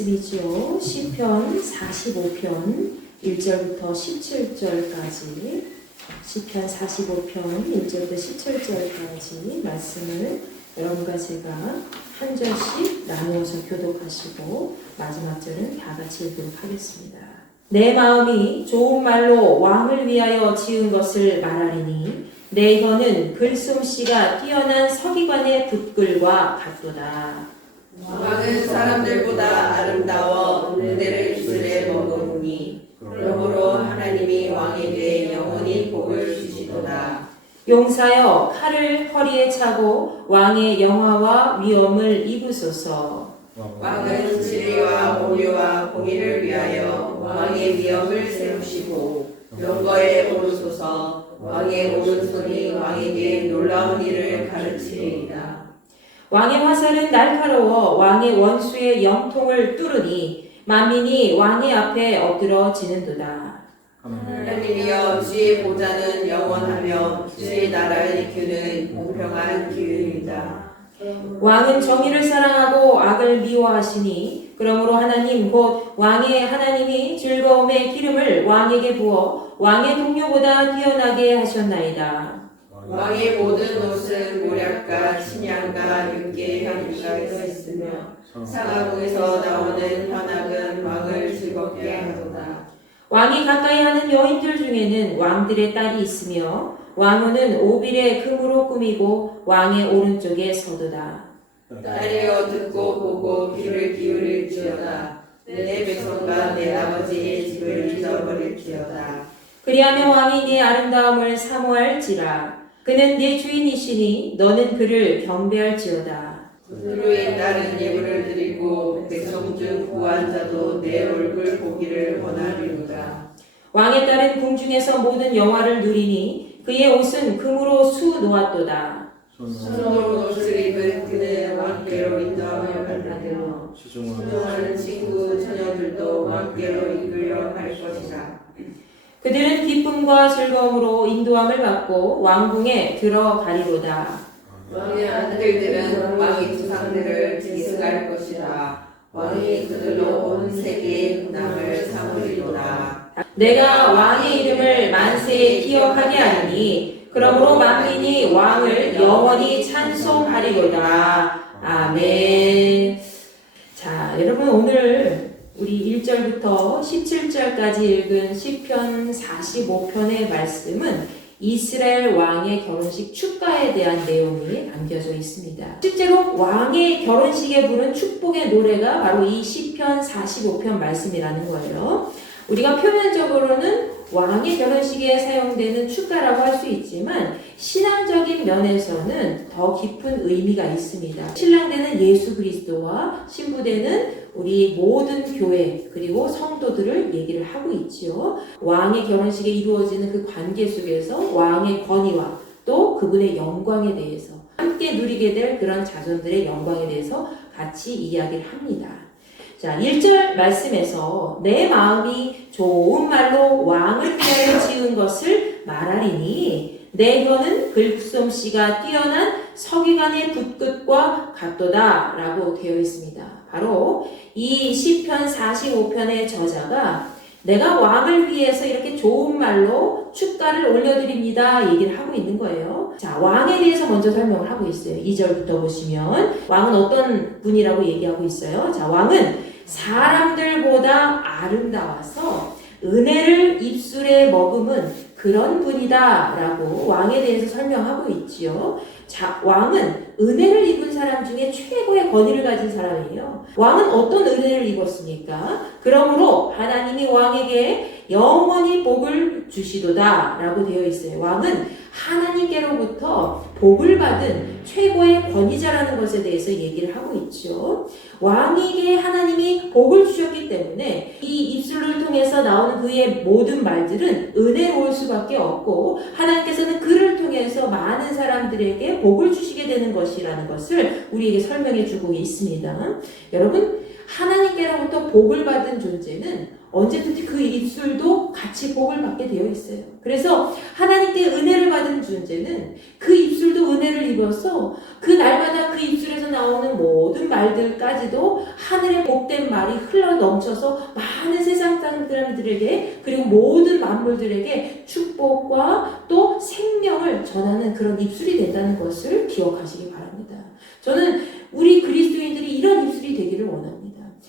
말씀이지요. 시편 45편 1절부터 17절까지 시편 45편 1절부터 17절까지 말씀을 여러분과 제가 한 절씩 나누어서 교독하시고 마지막 절은 다 같이 읽도록 하겠습니다. 내 마음이 좋은 말로 왕을 위하여 지은 것을 말하리니 내 혀는 글솜씨가 뛰어난 서기관의 붓글과 같도다. 왕은 사람들보다 아름다워 은혜를 입술에 머금으니 그러므로 하나님이 왕에게 영원히 복을 주시도다. 용사여 칼을 허리에 차고 왕의 영화와 위엄을 입으소서. 왕은 진리와 온유와 공의를 위하여 왕의 위엄을 세우시고 영거에 오르소서. 왕의 오른손이 왕에게 놀라운 일을 가르치리이다. 왕의 화살은 날카로워 왕의 원수의 영통을 뚫으니 만민이 왕의 앞에 엎드러지는도다. 하나님이여 주의 보좌는 영원하며 주의 나라를 이끄는 공평한 기운이다. 왕은 정의를 사랑하고 악을 미워하시니 그러므로 하나님 곧 왕의 하나님이 즐거움의 기름을 왕에게 부어 왕의 동료보다 뛰어나게 하셨나이다. 왕의 모든 옷은 모략과 침향과 윤기의 향기가 있으며 상하궁에서 나오는 현악은 왕을 즐겁게 하도다. 왕이 가까이 하는 여인들 중에는 왕들의 딸이 있으며 왕후는 오빌의 금으로 꾸미고 왕의 오른쪽에 서도다. 딸이여 듣고 보고 귀를 기울일지어다. 내 백성과 내 아버지의 집을 잊어버릴지어다. 그리하면 왕이 네 아름다움을 사모할지라. 그는 네 주인이시니 너는 그를 경배할지어다. 그루의 딸은 예물을 드리고 백성 중 구한 자도 내 얼굴 보기를 원하리로다. 왕의 딸은 궁중에서 모든 영화를 누리니 그의 옷은 금으로 수 놓았도다. 손으로 옷을 입은 그는 왕께로 인도함을 받으며 수종하는 친구 처녀들도 왕께로 이끌려 갈 것이다. 그들은 기쁨과 즐거움으로 인도함을 받고 왕궁에 들어가리로다. 왕의 아들들은 왕의 조상들을 계승할 것이다. 왕이 그들로 온 세계의 문항을 삼으리로다. 내가 왕의 이름을 만세에 기억하게 하리니 그러므로 만민이 왕을 영원히 찬송하리로다. 아멘. 자, 여러분 오늘 우리 1절부터 17절까지 읽은 시편 45편의 말씀은 이스라엘 왕의 결혼식 축가에 대한 내용이 담겨져 있습니다. 실제로 왕의 결혼식에 부른 축복의 노래가 바로 이 시편 45편 말씀이라는 거예요. 우리가 표면적으로는 왕의 결혼식에 사용되는 축가라고 할 수 있지만 신앙적인 면에서는 더 깊은 의미가 있습니다. 신랑되는 예수 그리스도와 신부되는 우리 모든 교회 그리고 성도들을 얘기를 하고 있지요. 왕의 결혼식에 이루어지는 그 관계 속에서 왕의 권위와 또 그분의 영광에 대해서 함께 누리게 될 그런 자손들의 영광에 대해서 같이 이야기를 합니다. 자, 1절 말씀에서 내 마음이 좋은 말로 왕을 위하여 지은 것을 말하리니 내 혀는 글솜씨가 뛰어난 서기관의 붓끝과 같도다 라고 되어 있습니다. 바로 이 시편 45편의 저자가 내가 왕을 위해서 이렇게 좋은 말로 축가를 올려드립니다 얘기를 하고 있는 거예요. 자, 왕에 대해서 먼저 설명을 하고 있어요. 2절부터 보시면 왕은 어떤 분이라고 얘기하고 있어요. 자, 왕은 사람들보다 아름다워서 은혜를 입술에 머금은 그런 분이다 라고 왕에 대해서 설명하고 있지요. 자, 왕은 은혜를 입은 사람 중에 최고의 권위를 가진 사람이에요. 왕은 어떤 은혜를 입었습니까? 그러므로 하나님이 왕에게 영원히 복을 주시도다 라고 되어 있어요. 왕은 하나님께로부터 복을 받은 최고의 권위자라는 것에 대해서 얘기를 하고 있죠. 왕에게 하나님이 복을 주셨기 때문에 이 입술을 통해서 나오는 그의 모든 말들은 은혜로울 수밖에 없고 하나님께서는 그를 통해서 많은 사람들에게 복을 주시게 되는 것이라는 것을 우리에게 설명해 주고 있습니다. 여러분, 하나님께로부터 복을 받은 존재는 언제든지 그 입술도 같이 복을 받게 되어 있어요. 그래서 하나님께 은혜를 받은 존재는 그 입술도 은혜를 입어서 그 날마다 그 입술에서 나오는 모든 말들까지도 하늘의 복된 말이 흘러 넘쳐서 많은 세상 사람들에게 그리고 모든 만물들에게 축복과 또 생명을 전하는 그런 입술이 된다는 것을 기억하시기 바랍니다. 저는 우리 그리스도인들이 이런 입술이 되기를 원합니다.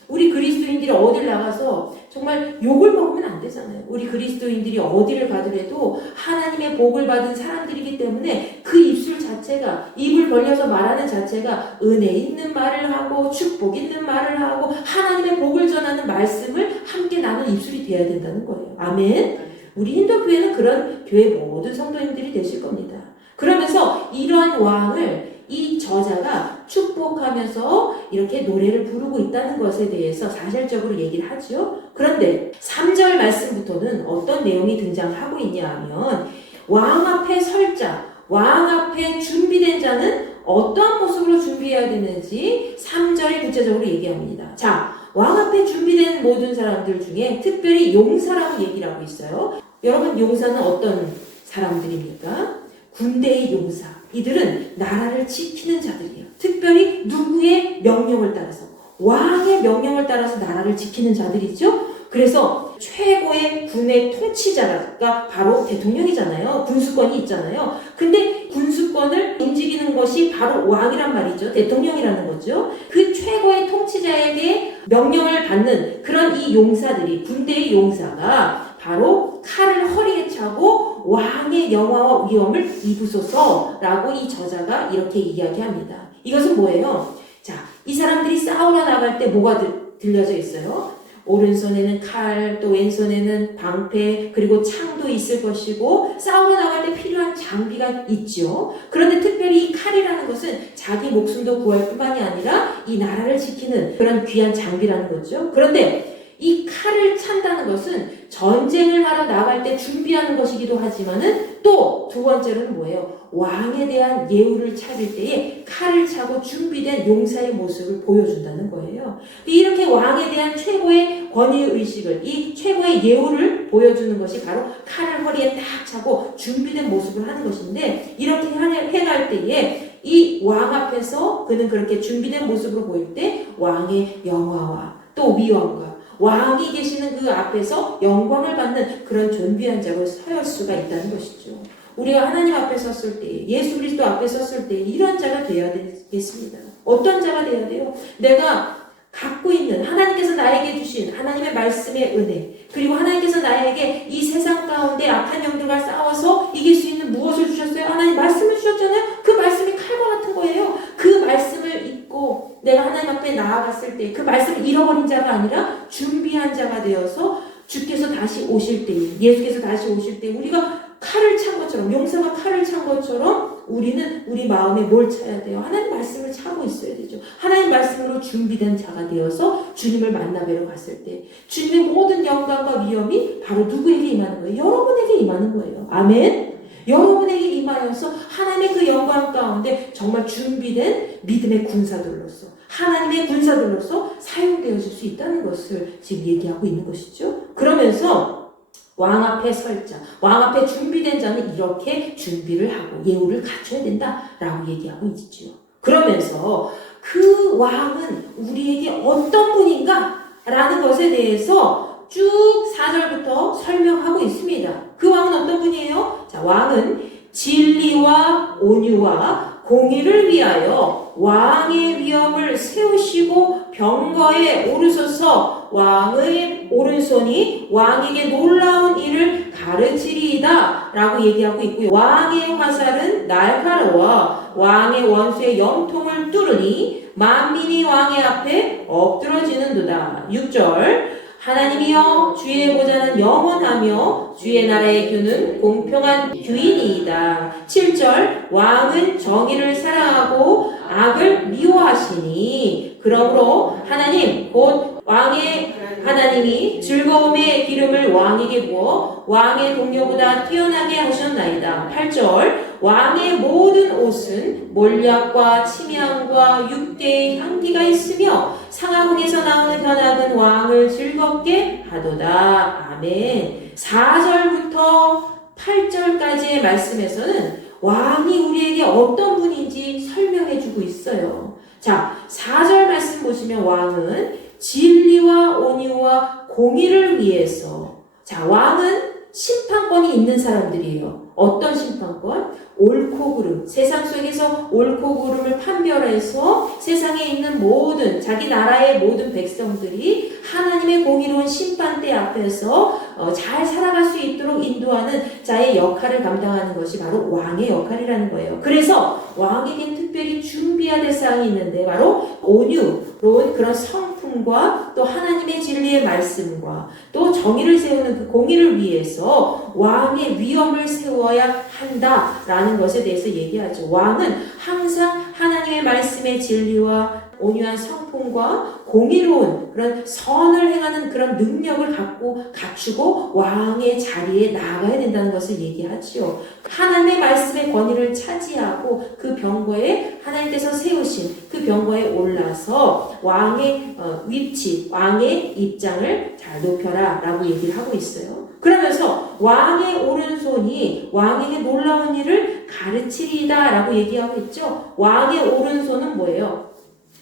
우리 그리스도인들이 어딜 나가서 정말 욕을 먹으면 안 되잖아요. 우리 그리스도인들이 어디를 가더라도 하나님의 복을 받은 사람들이기 때문에 그 입술 자체가, 입을 벌려서 말하는 자체가 은혜 있는 말을 하고 축복 있는 말을 하고 하나님의 복을 전하는 말씀을 함께 나눈 입술이 되어야 된다는 거예요. 아멘. 우리 힌두교회는 그런 교회 모든 성도님들이 되실 겁니다. 그러면서 이러한 왕을 이 저자가 축복하면서 이렇게 노래를 부르고 있다는 것에 대해서 사실적으로 얘기를 하죠. 그런데 3절 말씀부터는 어떤 내용이 등장하고 있냐 하면 왕 앞에 설 자, 왕 앞에 준비된 자는 어떠한 모습으로 준비해야 되는지 3절에 구체적으로 얘기합니다. 자, 왕 앞에 준비된 모든 사람들 중에 특별히 용사라고 얘기를 하고 있어요. 여러분, 용사는 어떤 사람들입니까? 군대의 용사. 이들은 나라를 지키는 자들이에요. 특별히 누구의 명령을 따라서, 왕의 명령을 따라서 나라를 지키는 자들이죠. 그래서 최고의 군의 통치자가 바로 대통령이잖아요. 군수권이 있잖아요. 근데 군수권을 움직이는 것이 바로 왕이란 말이죠. 대통령이라는 거죠. 그 최고의 통치자에게 명령을 받는 그런 이 용사들이, 군대의 용사가 바로 칼을 허리에 차고 왕의 영화와 위엄을 입으소서라고 이 저자가 이렇게 이야기합니다. 이것은 뭐예요? 자, 이 사람들이 싸우러 나갈 때 뭐가 들려져 있어요? 오른손에는 칼, 또 왼손에는 방패, 그리고 창도 있을 것이고 싸우러 나갈 때 필요한 장비가 있죠. 그런데 특별히 이 칼이라는 것은 자기 목숨도 구할 뿐만이 아니라 이 나라를 지키는 그런 귀한 장비라는 거죠. 그런데 이 칼을 찬다는 것은 전쟁을 하러 나갈 때 준비하는 것이기도 하지만은 또 두 번째로는 뭐예요? 왕에 대한 예우를 차릴 때에 칼을 차고 준비된 용사의 모습을 보여준다는 거예요. 이렇게 왕에 대한 최고의 권위의식을, 이 최고의 예우를 보여주는 것이 바로 칼을 허리에 딱 차고 준비된 모습을 하는 것인데, 이렇게 해갈 때에 이 왕 앞에서 그는 그렇게 준비된 모습으로 보일 때 왕의 영화와 또 위엄과 왕이 계시는 그 앞에서 영광을 받는 그런 존귀한 자로 서열 수가 있다는 것이죠. 우리가 하나님 앞에 섰을 때, 예수 그리스도 앞에 섰을 때 이런 자가 되어야 되겠습니다. 어떤 자가 되어야 돼요? 내가 갖고 있는 하나님께서 나에게 주신 하나님의 말씀의 은혜, 그리고 하나님께서 나에게 이 세상 가운데 악한 영들과 싸워서 이길 수 있는 무엇을 주셨어요? 하나님 말씀을 주셨잖아요. 그 말씀이 칼과 같은 거예요. 그 말씀을 잊고 내가 하나님 앞에 나아갔을 때 그 말씀을 잃어버린 자가 아니라 준비한 자가 되어서 주께서 다시 오실 때, 예수께서 다시 오실 때 우리가 칼을 찬 것처럼, 용사가 칼을 찬 것처럼 우리는 우리 마음에 뭘 차야 돼요? 하나님 말씀을 차고 있어야 되죠. 하나님 말씀으로 준비된 자가 되어서 주님을 만나뵈러 갔을 때 주님의 모든 영광과 위엄이 바로 누구에게 임하는 거예요? 여러분에게 임하는 거예요. 아멘. 여러분에게 임하여서 하나님의 그 영광 가운데 정말 준비된 믿음의 군사들로서, 하나님의 군사들로서 사용되어질 수 있다는 것을 지금 얘기하고 있는 것이죠. 그러면서 왕 앞에 설 자, 왕 앞에 준비된 자는 이렇게 준비를 하고 예우를 갖춰야 된다라고 얘기하고 있죠. 그러면서 그 왕은 우리에게 어떤 분인가? 라는 것에 대해서 쭉 4절부터 설명하고 있습니다. 그 왕은 어떤 분이에요? 자, 왕은 진리와 온유와 공의를 위하여 왕의 위엄을 세우시고 병거에 오르소서. 왕의 오른손이 왕에게 놀라운 일을 가르치리이다 라고 얘기하고 있고요. 왕의 화살은 날카로워 왕의 원수의 염통을 뚫으니 만민이 왕의 앞에 엎드러지는도다. 6절 하나님이여 주의 보좌는 영원하며 주의 나라의 규는 공평한 규이니이다. 7절 왕은 정의를 사랑하고 악을 미워하시니 그러므로 하나님 곧 왕의 하나님이 즐거움의 기름을 왕에게 부어 왕의 동료보다 뛰어나게 하셨나이다. 8절 왕의 모든 옷은 몰약과 침향과 육대의 향기가 있으며 상하궁에서 나오는 현악은 왕을 즐겁게 하도다. 아멘. 4절부터 8절까지의 말씀에서는 왕이 우리에게 어떤 분인지 설명해주고 있어요. 자, 4절 말씀 보시면 왕은 진리와 온유와 공의를 위해서, 자, 왕은 심판권이 있는 사람들이에요. 어떤 심판권? 옳고 그름. 세상 속에서 옳고 그름을 판별해서 세상에 있는 모든, 자기 나라의 모든 백성들이 하나님의 공의로운 심판대 앞에서 잘 살아갈 수 있도록 인도하는 자의 역할을 감당하는 것이 바로 왕의 역할이라는 거예요. 그래서 왕에겐 특별히 준비해야 될 사항이 있는데 바로 온유로운 그런 성품과 또 하나님의 진리의 말씀과 또 정의를 세우는 그 공의를 위해서 왕의 위엄을 세워야 한다라는 것에 대해서 얘기하죠. 왕은 항상 하나님의 말씀의 진리와 온유한 성품과 공의로운 그런 선을 행하는 그런 능력을 갖추고 왕의 자리에 나아가야 된다는 것을 얘기하지요. 하나님의 말씀의 권위를 차지하고 그 병거에 하나님께서 세우신 그 병거에 올라서 왕의 위치, 왕의 입장을 잘 높여라 라고 얘기를 하고 있어요. 그러면서 왕의 오른손이 왕에게 놀라운 일을 가르치리다 라고 얘기하고 있죠. 왕의 오른손은 뭐예요?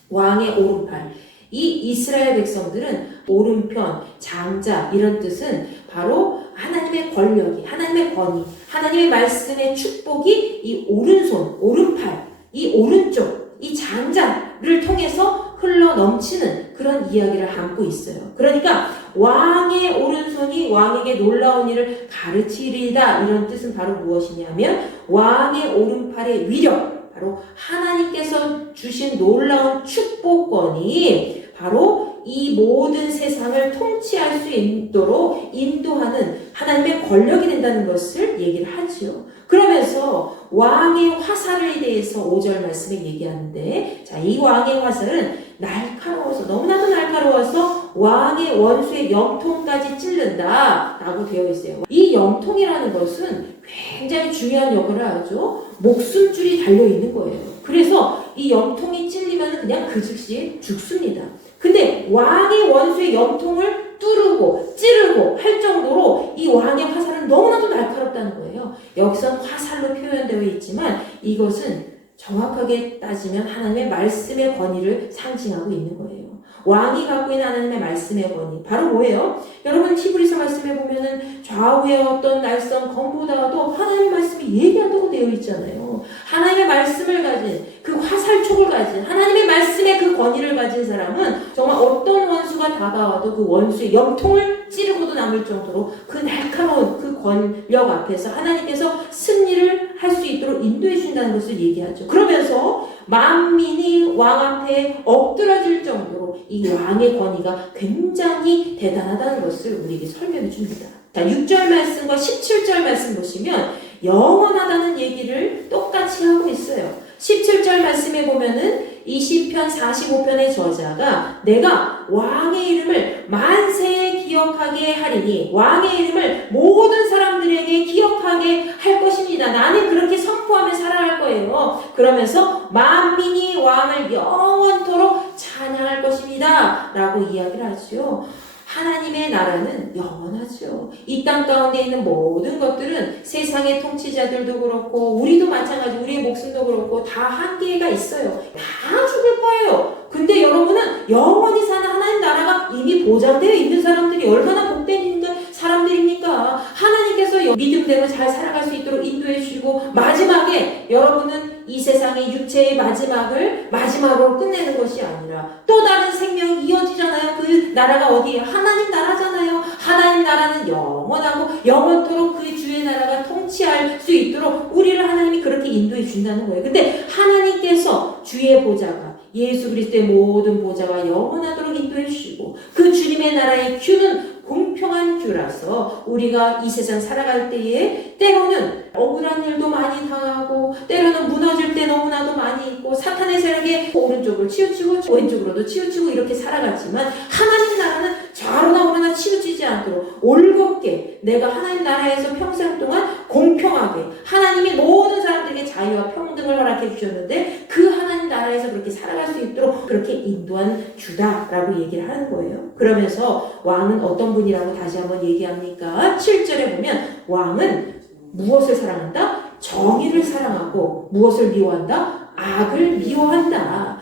왕의 오른팔. 이 이스라엘 백성들은 오른편, 장자 이런 뜻은 바로 하나님의 권력이, 하나님의 권위, 하나님의 말씀의 축복이 이 오른손, 오른팔, 이 오른쪽, 이 장자를 통해서 흘러 넘치는 그런 이야기를 담고 있어요. 그러니까 왕의 오른손이 왕에게 놀라운 일을 가르치리다 이런 뜻은 바로 무엇이냐면 왕의 오른팔의 위력, 바로 하나님께서 주신 놀라운 축복권이 바로 이 모든 세상을 통치할 수 있도록 인도하는 하나님의 권력이 된다는 것을 얘기를 하지요. 그러면서 왕의 화살에 대해서 5절 말씀에 얘기하는데, 자, 이 왕의 화살은 날카로워서, 너무나도 날카로워서 왕의 원수의 염통까지 찌른다 라고 되어 있어요. 이 염통이라는 것은 굉장히 중요한 역할을 하죠. 목숨줄이 달려있는 거예요. 그래서 이 염통이 찔리면 그냥 그 즉시 죽습니다. 근데 왕의 원수의 염통을 뚫고 찌르고 할 정도로 이 왕의 화살은 너무나도 날카롭다는 거예요. 여기선 화살로 표현되어 있지만 이것은 정확하게 따지면 하나님의 말씀의 권위를 상징하고 있는 거예요. 왕이 갖고 있는 하나님의 말씀의 권위 바로 뭐예요? 여러분 히브리서 말씀에 보면은 좌우의 어떤 날선 검보다도 하나님의 말씀이 얘기한다고 되어 있잖아요. 하나님의 말씀을 가진 그 화살촉을 가진 하나님의 말씀의 그 권위를 가진 사람은 정말 어떤 원수가 다가와도 그 원수의 염통을 찌르고도 남을 정도로 그 날카로운 그 권력 앞에서 하나님께서 승리를 할 수 있도록 인도해 준다는 것을 얘기하죠. 그러면서 만민이 왕 앞에 엎드러질 정도로 이 왕의 권위가 굉장히 대단하다는 것을 우리에게 설명해 줍니다. 자, 6절 말씀과 17절 말씀 보시면 영원하다는 얘기를 똑같이 하고 있어요. 17절 말씀에 보면은 이 시편 45편의 저자가 내가 왕의 이름을 만세에 기억하게 하리니 왕의 이름을 모든 사람들에게 기억하게 할 것입니다. 나는 그렇게 선포하며 살아갈 거예요. 그러면서 만민이 왕을 영원토록 찬양할 것입니다. 라고 이야기를 하죠. 하나님의 나라는 영원하죠. 이 땅 가운데 있는 모든 것들은 세상의 통치자들도 그렇고 우리도 마찬가지 우리의 목숨도 그렇고 다 한계가 있어요. 다 죽을 거예요. 근데 여러분은 영원히 사는 하나님 나라가 이미 보장되어 있는 사람들이 얼마나 복된 사람들입니까? 하나님께서 믿음대로 잘 살아갈 수 있도록 인도해 주시고 마지막에 여러분은 이 세상의 육체의 마지막으로 끝내는 것이 아니라 또 다른 생명이 이어지잖아요. 그 나라가 어디예요? 하나님 나라잖아요. 하나님 나라는 영원하고 영원토록 그 주의 나라가 통치할 수 있도록 우리를 하나님이 그렇게 인도해 준다는 거예요. 근데 하나님께서 주의 보좌가 예수 그리스도의 모든 보좌가 영원하도록 인도해 주시고 그 주님의 나라의 큐는 공평한 주라서 우리가 이 세상 살아갈 때에 때로는 억울한 일도 많이 당하고 때로는 무너질 때 너무나도 많이 있고 사탄의 세력에 오른쪽으로 치우치고 왼쪽으로도 치우치고 이렇게 살아갔지만 하나님 나라는 좌로나 우로나 치우치지 않도록 올곧게 내가 하나님 나라에서 평생 동안 공평하게 하나님이 모든 사람들에게 자유와 평등을 허락해 주셨는데 그 하나님 나라에서 그렇게 살아갈 수 있도록 그렇게 인도한 주다라고 얘기를 하는 거예요. 그러면서 왕은 어떤 분이라고 다시 한번 얘기합니까? 7절에 보면 왕은 무엇을 사랑한다? 정의를 사랑하고 무엇을 미워한다? 악을 미워한다.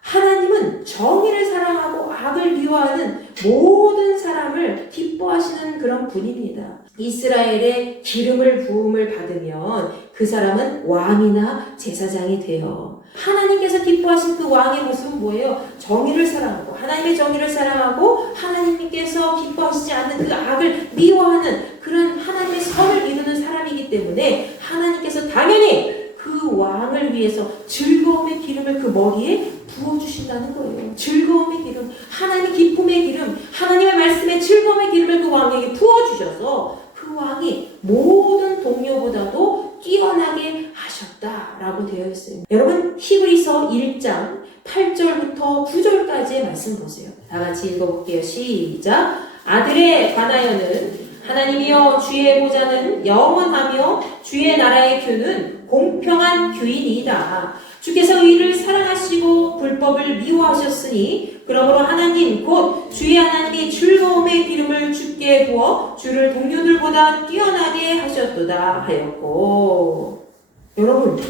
하나님은 정의를 사랑하고 악을 미워하는 모든 사람을 기뻐하시는 그런 분입니다. 이스라엘의 기름을 부음을 받으면 그 사람은 왕이나 제사장이 돼요. 하나님께서 기뻐하신 그 왕의 모습은 뭐예요? 정의를 사랑하고 하나님의 정의를 사랑하고 하나님께서 기뻐하시지 않는 그 악을 미워하는 그런 하나님의 선을 이루는 사람이기 때문에 하나님께서 당연히 그 왕을 위해서 즐거움의 기름을 그 머리에 부어주신다는 거예요. 즐거움의 기름, 하나님의 기쁨의 기름, 하나님의 말씀의 즐거움의 기름을 그 왕에게 부어주셔서 그 왕이 모든 동료보다도 뛰어나게 하셨다라고 되어 있어요. 여러분 히브리서 1장 8절부터 9절까지의 말씀 보세요. 다 같이 읽어볼게요. 시작. 아들에 관하여는 하나님이여 주의 보좌는 영원하며 주의 나라의 규는 공평한 규이니이다. 주께서 의를 사랑하시고 불법을 미워하셨으니 그러므로 하나님 곧 주의 하나님이 즐거움의 기름을 주께 부어 주를 동료들보다 뛰어나게 하셨도다 하였고. 여러분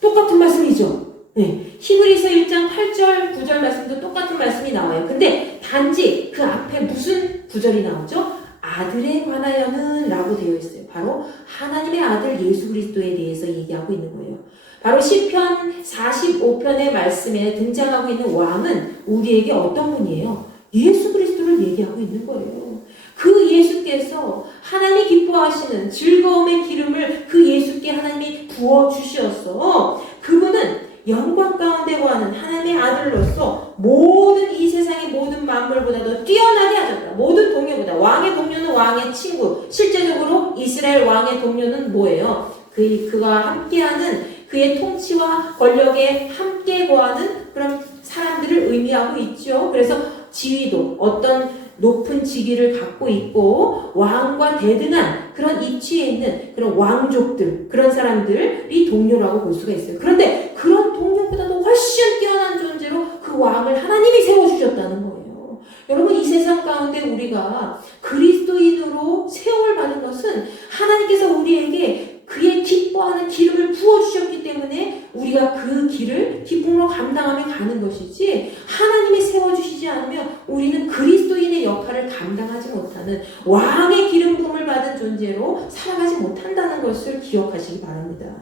똑같은 말씀이죠. 네, 히브리서 1장 8절 9절 말씀도 똑같은 말씀이 나와요. 근데 단지 그 앞에 무슨 구절이 나오죠? 아들에 관하여는 라고 되어 있어요. 바로 하나님의 아들 예수 그리스도에 대해서 얘기하고 있는 거예요. 바로 시편 45편의 말씀에 등장하고 있는 왕은 우리에게 어떤 분이에요? 예수 그리스도를 얘기하고 있는 거예요. 그 예수께서 하나님이 기뻐하시는 즐거움의 기름을 그 예수께 하나님이 부어주셨어. 그분은 영광 가운데 거하는 하나님의 아들로서 모든 이 세상의 모든 만물보다도 뛰어나게 하셨다. 모든 동료보다. 왕의 동료는 왕의 친구. 실제적으로 이스라엘 왕의 동료는 뭐예요? 그가 함께하는 그의 통치와 권력에 함께 거하는 그런 사람들을 의미하고 있죠. 그래서 지위도 어떤 높은 직위를 갖고 있고 왕과 대등한 그런 위치에 있는 그런 왕족들, 그런 사람들이 동료라고 볼 수가 있어요. 그런데 그런 동료보다도 훨씬 뛰어난 존재로 그 왕을 하나님이 세워주셨다는 거예요. 여러분 이 세상 가운데 우리가 그리스도인으로 세움을 받은 것은 하나님께서 우리에게 그의 기뻐하는 기름을 부어주셨기 때문에 우리가 그 길을 기쁨으로 감당하며 가는 것이지 하나님이 세워주시지 않으면 우리는 그리스도인의 역할을 감당하지 못하는 왕의 기름 부음을 받은 존재로 살아가지 못한다는 것을 기억하시기 바랍니다.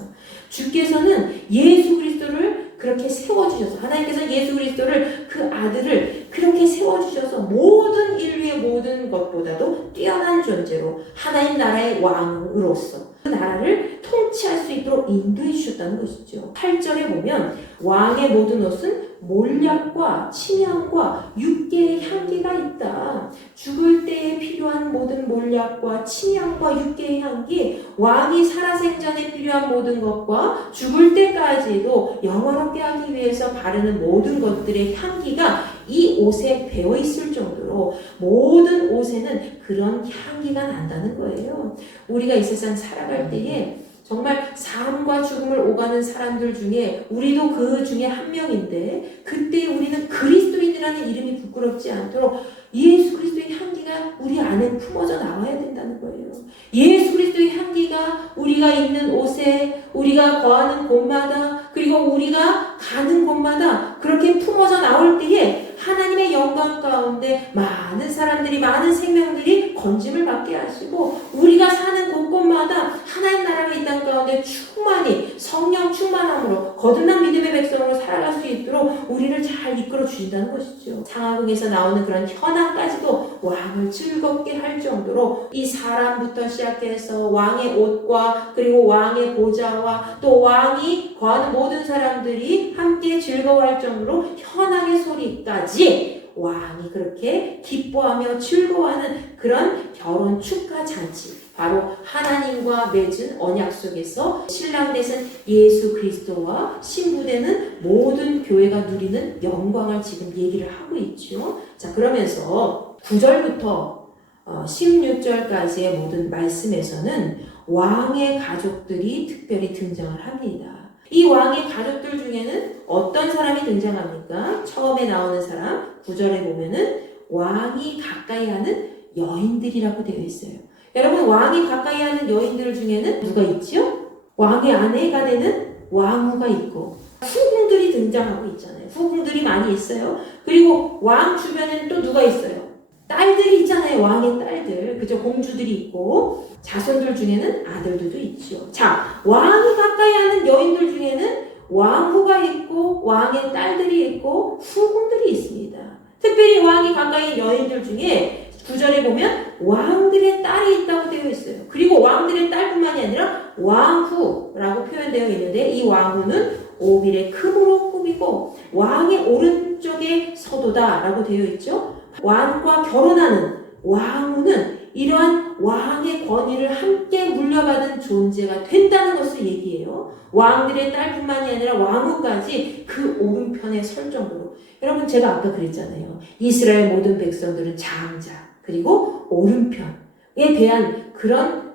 주께서는 예수 그리스도를 그렇게 세워주셔서 하나님께서 예수 그리스도를 그 아들을 그렇게 세워주셔서 모든 인류의 모든 것보다도 뛰어난 존재로 하나님 나라의 왕으로서 그 나라를 통치할 수 있도록 인도해 주셨다는 것이죠. 8절에 보면 왕의 모든 옷은 몰약과 침향과 육계의 향기가 있다. 죽을 때에 필요한 모든 몰약과 침향과 육계의 향기, 왕이 살아생전에 필요한 모든 것과 죽을 때까지도 영원롭게 하기 위해서 바르는 모든 것들의 향기가 이 옷에 배어 있을 정도로 모든 옷에는 그런 향기가 난다는 거예요. 우리가 이 세상 살아갈 때에 정말 삶과 죽음을 오가는 사람들 중에 우리도 그 중에 한 명인데 그때 우리는 그리스도인이라는 이름이 부끄럽지 않도록 예수 그리스도의 향기가 우리 안에 품어져 나와야 된다는 거예요. 예수 그리스도의 향기가 우리가 입는 옷에 우리가 거하는 곳마다 그리고 우리가 가는 곳마다 그렇게 품어져 나올 때에 하나님의 영광 가운데 많은 사람들이 많은 생명들이 건짐을 받게 하시고 우리가 사는 곳곳마다 하나님 나라가 이 땅 가운데 충만히 성령 충만함으로 거듭난 믿음의 백성으로 살아갈 수 있도록 우리를 잘 이끌어 주신다는 것이죠. 상하극에서 나오는 그런 현황까지도 왕을 즐겁게 할 정도로 이 사람부터 시작해서 왕의 옷과 그리고 왕의 보좌와 또 왕이 거하는 모든 사람들이 함께 즐거워할 정도로 현황의 소리까지 왕이 그렇게 기뻐하며 즐거워하는 그런 결혼 축하 잔치, 바로 하나님과 맺은 언약 속에서 신랑 되신 예수 그리스도와 신부되는 모든 교회가 누리는 영광을 지금 얘기를 하고 있죠. 자, 그러면서 9절부터 16절까지의 모든 말씀에서는 왕의 가족들이 특별히 등장을 합니다. 이 왕의 가족들 중에는 어떤 사람이 등장합니까? 처음에 나오는 사람 9절에 보면은 왕이 가까이 하는 여인들이라고 되어 있어요. 여러분, 왕이 가까이 하는 여인들 중에는 누가 있죠? 왕의 아내가 되는 왕후가 있고 후궁들이 등장하고 있잖아요. 후궁들이 많이 있어요. 그리고 왕 주변에는 또 누가 있어요? 딸들이 있잖아요. 왕의 딸들. 그죠? 공주들이 있고 자손들 중에는 아들들도 있죠. 자, 왕이 가까이 하는 여인들 중에는 왕후가 있고 왕의 딸들이 있고 후궁들이 있습니다. 특별히 왕이 가까이 여인들 중에 9절에 보면 왕들의 딸이 있다고 되어 있어요. 그리고 왕들의 딸뿐만이 아니라 왕후라고 표현되어 있는데 이 왕후는 오빌의 금으로 꾸미고 왕의 오른쪽에 서도다라고 되어 있죠. 왕과 결혼하는 왕후는 이러한 왕의 권위를 함께 물려받은 존재가 된다는 것을 얘기해요. 왕들의 딸뿐만이 아니라 왕후까지 그 오른편에 설 정도로. 여러분, 제가 아까 그랬잖아요. 이스라엘 모든 백성들은 장자 그리고 오른편에 대한 그런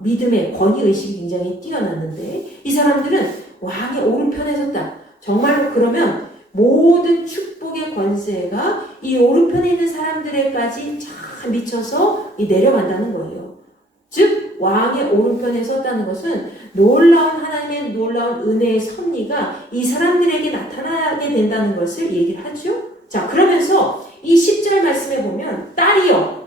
믿음의 권위의식이 굉장히 뛰어났는데 이 사람들은 왕의 오른편에 섰다. 정말로 그러면 모든 축복의 권세가 이 오른편에 있는 사람들에까지 잘 미쳐서 내려간다는 거예요. 즉 왕의 오른편에 섰다는 것은 놀라운 하나님의 놀라운 은혜의 섭리가 이 사람들에게 나타나게 된다는 것을 얘기를 하죠. 자, 그러면서 이 10절 말씀에 보면 딸이요.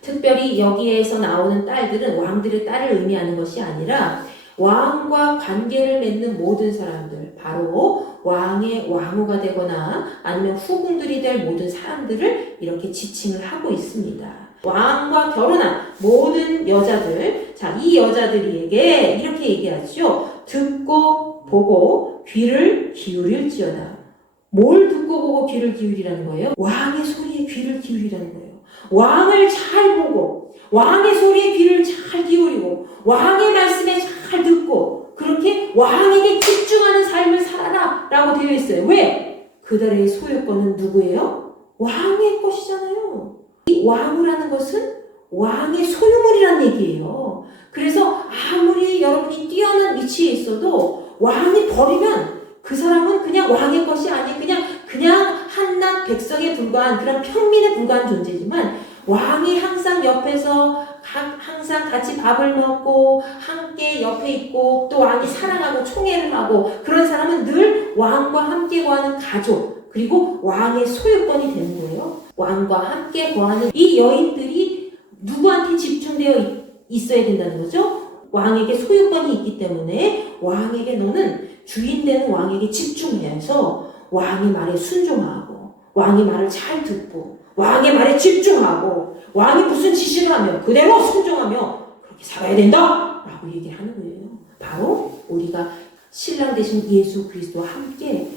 특별히 여기에서 나오는 딸들은 왕들의 딸을 의미하는 것이 아니라 왕과 관계를 맺는 모든 사람들, 바로 왕의 왕후가 되거나 아니면 후궁들이 될 모든 사람들을 이렇게 지칭을 하고 있습니다. 왕과 결혼한 모든 여자들, 자, 이 여자들에게 이렇게 얘기하죠. 듣고 보고 귀를 기울일지어다. 뭘 듣고 보고 귀를 기울이라는 거예요? 왕의 소리에 귀를 기울이라는 거예요. 왕을 잘 보고 왕의 소리에 귀를 잘 기울이고 왕의 말씀에 잘 듣고 그렇게 왕에게 집중하는 삶을 살아라 라고 되어 있어요. 왜? 그들의 소유권은 누구예요? 왕의 것이잖아요. 이 왕후라는 것은 왕의 소유물이라는 얘기예요. 그래서 아무리 여러분이 뛰어난 위치에 있어도 왕이 버리면 그 사람은 그냥 왕의 것이 아닌 그냥 한낱 백성에 불과한 그런 평민에 불과한 존재지만 왕이 항상 옆에서 항상 같이 밥을 먹고 함께 옆에 있고 또 왕이 사랑하고 총애를 하고 그런 사람은 늘 왕과 함께 거하는 가족 그리고 왕의 소유권이 되는 거예요. 왕과 함께 거하는 이 여인들이 누구한테 집중되어 있어야 된다는 거죠? 왕에게 소유권이 있기 때문에 왕에게 너는 주인 되는 왕에게 집중해서 왕의 말에 순종하고 왕의 말을 잘 듣고 왕의 말에 집중하고 왕이 무슨 지시를 하면 그대로 순종하며 그렇게 살아야 된다 라고 얘기를 하는 거예요. 바로 우리가 신랑 되신 예수 그리스도와 함께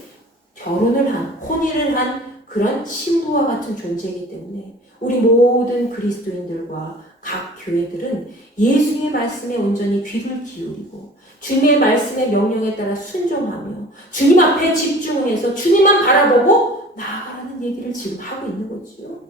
결혼을 한 혼인을 한 그런 신부와 같은 존재이기 때문에 우리 모든 그리스도인들과 각 교회들은 예수의 말씀에 온전히 귀를 기울이고 주님의 말씀의 명령에 따라 순종하며 주님 앞에 집중해서 주님만 바라보고 나아가라는 얘기를 지금 하고 있는 거죠.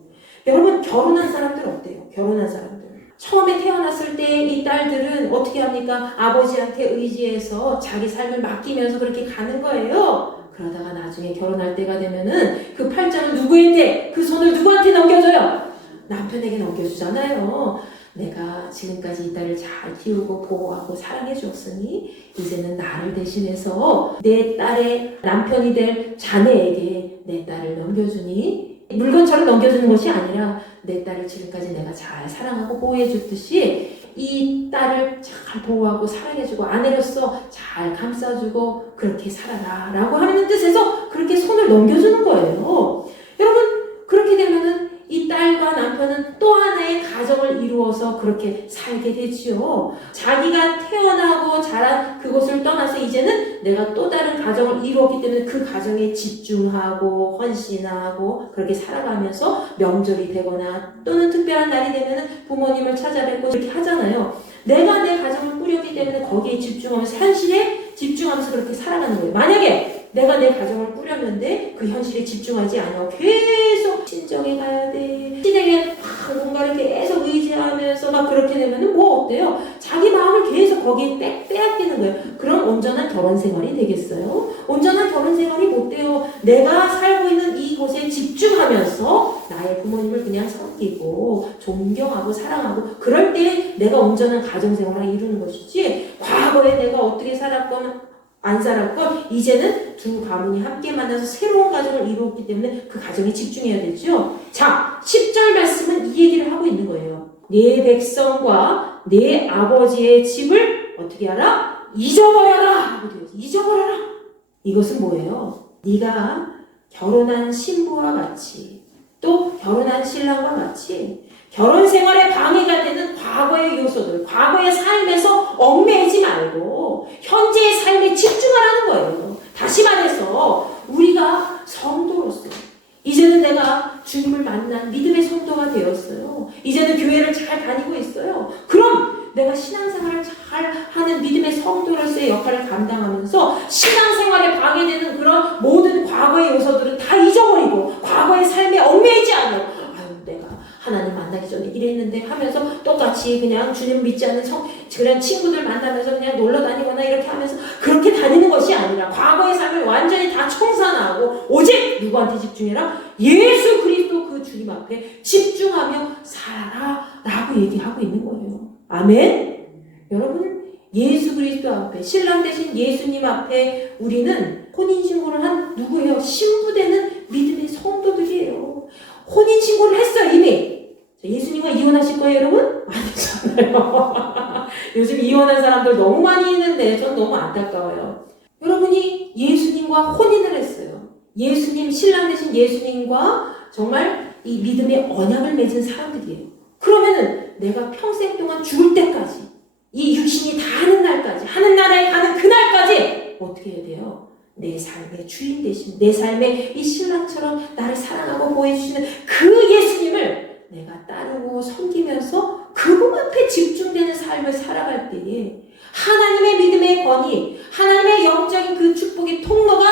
여러분, 결혼한 사람들 어때요? 결혼한 사람들. 처음에 태어났을 때 이 딸들은 어떻게 합니까? 아버지한테 의지해서 자기 삶을 맡기면서 그렇게 가는 거예요. 그러다가 나중에 결혼할 때가 되면은 그 팔짱을 누구한테, 그 손을 누구한테 넘겨줘요? 남편에게 넘겨주잖아요. 내가 지금까지 이 딸을 잘 키우고 보호하고 사랑해 주었으니 이제는 나를 대신해서 내 딸의 남편이 될 자네에게 내 딸을 넘겨주니 물건처럼 넘겨주는 것이 아니라 내 딸을 지금까지 내가 잘 사랑하고 보호해 줬듯이 이 딸을 잘 보호하고 사랑해주고 아내로서 잘 감싸주고 그렇게 살아라 라고 하는 뜻에서 그렇게 손을 넘겨주는 거예요. 여러분, 그렇게 되면은 이 딸과 남편은 또 하나의 가족 가정을 이루어서 그렇게 살게 되지요. 자기가 태어나고 자란 그곳을 떠나서 이제는 내가 또 다른 가정을 이루었기 때문에 그 가정에 집중하고 헌신하고 그렇게 살아가면서 명절이 되거나 또는 특별한 날이 되면 부모님을 찾아뵙고 이렇게 하잖아요. 내가 내 가정을 꾸렸기 때문에 거기에 집중하면서 현실에 집중하면서 그렇게 살아가는 거예요. 만약에 내가 내 가정을 꾸렸는데 그 현실에 집중하지 않아 계속 친정에 가야 돼. 신에게 막 뭔가를 계속 의지하면서 막 그렇게 되면은 뭐 어때요? 자기 마음을 계속 거기에 빼앗기는 거예요. 그럼 온전한 결혼 생활이 되겠어요? 온전한 결혼 생활이 못 돼요. 내가 살고 있는 이곳에 집중하면서 나의 부모님을 그냥 섬기고 존경하고 사랑하고 그럴 때 내가 온전한 가정 생활을 이루는 것이지 과거에 내가 어떻게 살았건 안 살았건 이제는 두 가문이 함께 만나서 새로운 가정을 이루었기 때문에 그 가정에 집중해야 되죠. 자, 10절 말씀은 이 얘기를 하고 있는 거예요. 내 백성과 내 아버지의 집을 어떻게 하라? 잊어버려라! 하고 되어 있어요. 잊어버려라! 이것은 뭐예요? 네가 결혼한 신부와 같이 또 결혼한 신랑과 같이 결혼 생활에 방해가 되는 과거의 요소들, 과거의 삶에서 얽매이지 말고 현재의 삶에 집중하라는 거예요. 다시 말해서 우리가 성도로서 이제는 내가 주님을 만난 믿음의 성도가 되었어요. 이제는 교회를 잘 다니고 있어요. 그럼 내가 신앙생활을 잘 하는 믿음의 성도로서의 역할을 감당하면서 신앙생활에 방해되는 그런 모든 과거의 요소들은 다 잊어버리고 과거의 삶에 얽매이지 않아요. 내가 하나님 만나기 전에 이랬는데 하면서 똑같이 그냥 주님 믿지 않는 그런 친구들 만나면서 그냥 놀러 다니거나 이렇게 하면서 그렇게 다니는 것이 아니라 과거의 삶을 완전히 다 청산하고 오직 누구한테 집중해라? 예수 그리스도 그 주님 앞에 집중하며 살아라 라고 얘기하고 있는 거예요. 아멘? 여러분 예수 그리스도 앞에 신랑 되신 예수님 앞에 우리는 혼인신고를 한 누구예요? 신부되는 믿음의 성도들이에요. 혼인신고를 했어요 이미. 예수님과 이혼하실 거예요 여러분? 아니잖아요. 요즘 이혼한 사람들 너무 많이 있는데 전 너무 안타까워요. 여러분이 예수님과 혼인을 했어요. 예수님 신랑 되신 예수님과 정말 이 믿음의 언약을 맺은 사람들이에요. 그러면은 내가 평생 동안 죽을 때까지 이 육신이 다하는 날까지 하는 나라에 가는 그날까지 어떻게 해야 돼요? 내 삶의 주인 되신 내 삶의 이 신랑처럼 나를 사랑하고 보호해주시는 그 예수님을 내가 따르고 섬기면서 그분 앞에 집중되는 삶을 살아갈 때에 하나님의 믿음의 권위, 하나님의 영적인 그 축복의 통로가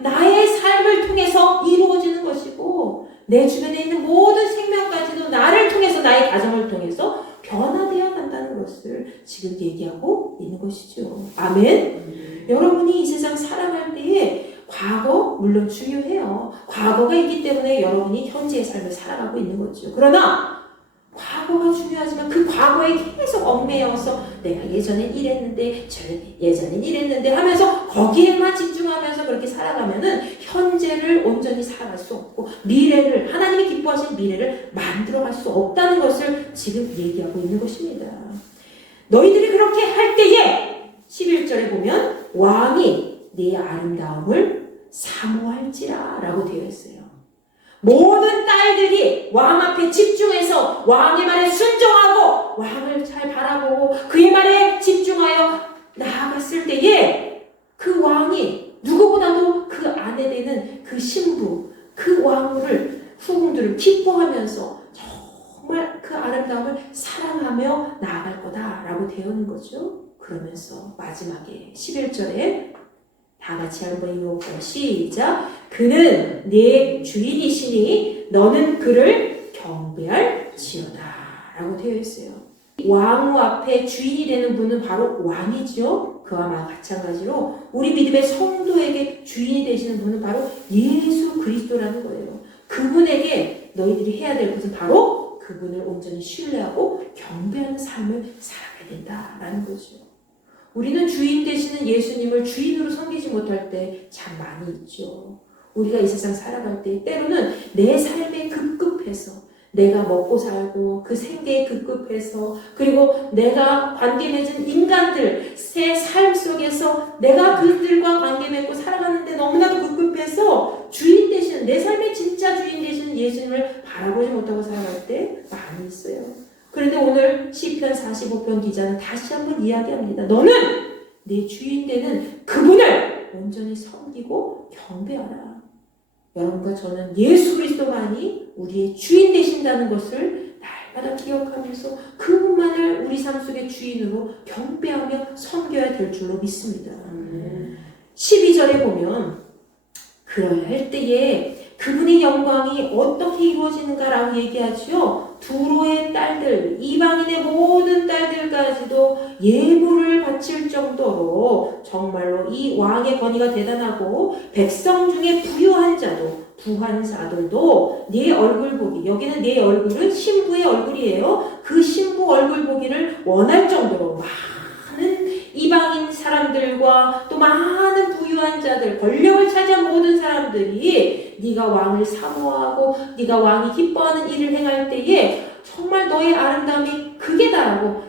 나의 삶을 통해서 이루어지는 것이고 내 주변에 있는 모든 생명까지도 나를 통해서 나의 가정을 통해서 변화되어 간다는 것을 지금 얘기하고 있는 것이죠. 아멘? 여러분이 이 세상 살아갈 때에 과거 물론 중요해요. 과거가 있기 때문에 여러분이 현재의 삶을 살아가고 있는 거죠. 그러나 과거가 중요하지만 그 과거에 계속 얽매여서 내가 예전엔 이랬는데 예전엔 이랬는데 하면서 거기에만 집중하면서 그렇게 살아가면은 현재를 온전히 살아갈 수 없고 미래를 하나님이 기뻐하시는 미래를 만들어갈 수 없다는 것을 지금 얘기하고 있는 것입니다. 너희들이 그렇게 할 때에 11절에 보면 왕이 네 아름다움을 사모할지라 라고 되어 있어요. 모든 딸들이 왕 앞에 집중해서 왕의 말에 순종하고 왕을 잘 바라보고 그의 말에 집중하여 나아갔을 때에 그 왕이 누구보다도 그 아내 되는 그 신부, 그 왕을 후궁들을 기뻐하면서 정말 그 아름다움을 사랑하며 나아갈 거다라고 되어 있는 거죠. 그러면서 마지막에 11절에 다 같이 한번 읽어볼까요? 시작! 그는 네 주인이시니 너는 그를 경배할지어다 라고 되어 있어요. 왕 앞에 주인이 되는 분은 바로 왕이죠. 그와 마찬가지로 우리 믿음의 성도에게 주인이 되시는 분은 바로 예수 그리스도라는 거예요. 그분에게 너희들이 해야 될 것은 바로 그분을 온전히 신뢰하고 경배하는 삶을 살아가야 된다라는 거죠. 우리는 주인 되시는 예수님을 주인으로 섬기지 못할 때 참 많이 있죠. 우리가 이 세상 살아갈 때 때로는 내 삶에 급급해서 내가 먹고 살고 그 생계에 급급해서 그리고 내가 관계 맺은 인간들 새 삶 속에서 내가 그들과 관계 맺고 살아가는데 너무나도 급급해서 주인 되시는 내 삶의 진짜 주인 되시는 예수님을 바라보지 못하고 살아갈 때 많이 있어요. 그런데 오늘 시편 45편 기자는 다시 한번 이야기합니다. 너는 내 주인 되는 그분을 온전히 섬기고 경배하라. 여러분과 저는 예수 그리스도만이 우리의 주인 되신다는 것을 날마다 기억하면서 그분만을 우리 삶 속의 주인으로 경배하며 섬겨야 될 줄로 믿습니다. 12절에 보면 그러야 할 때에 그분의 영광이 어떻게 이루어지는가라고 얘기하죠. 두로의 딸들, 이방인의 모든 딸들까지도 예물을 바칠 정도로 정말로 이 왕의 권위가 대단하고 백성 중에 부유한 자도 부한 자들도 네 얼굴 보기, 여기는 네 얼굴은 신부의 얼굴이에요. 그 신부 얼굴 보기를 원할 정도로 많은 이방인 사람들과 또 많은 부유한 자들, 권력을 차지한 모든 사람들이 네가 왕을 사모하고 네가 왕이 기뻐하는 일을 행할 때에 정말 너의 아름다움이 극에 달하고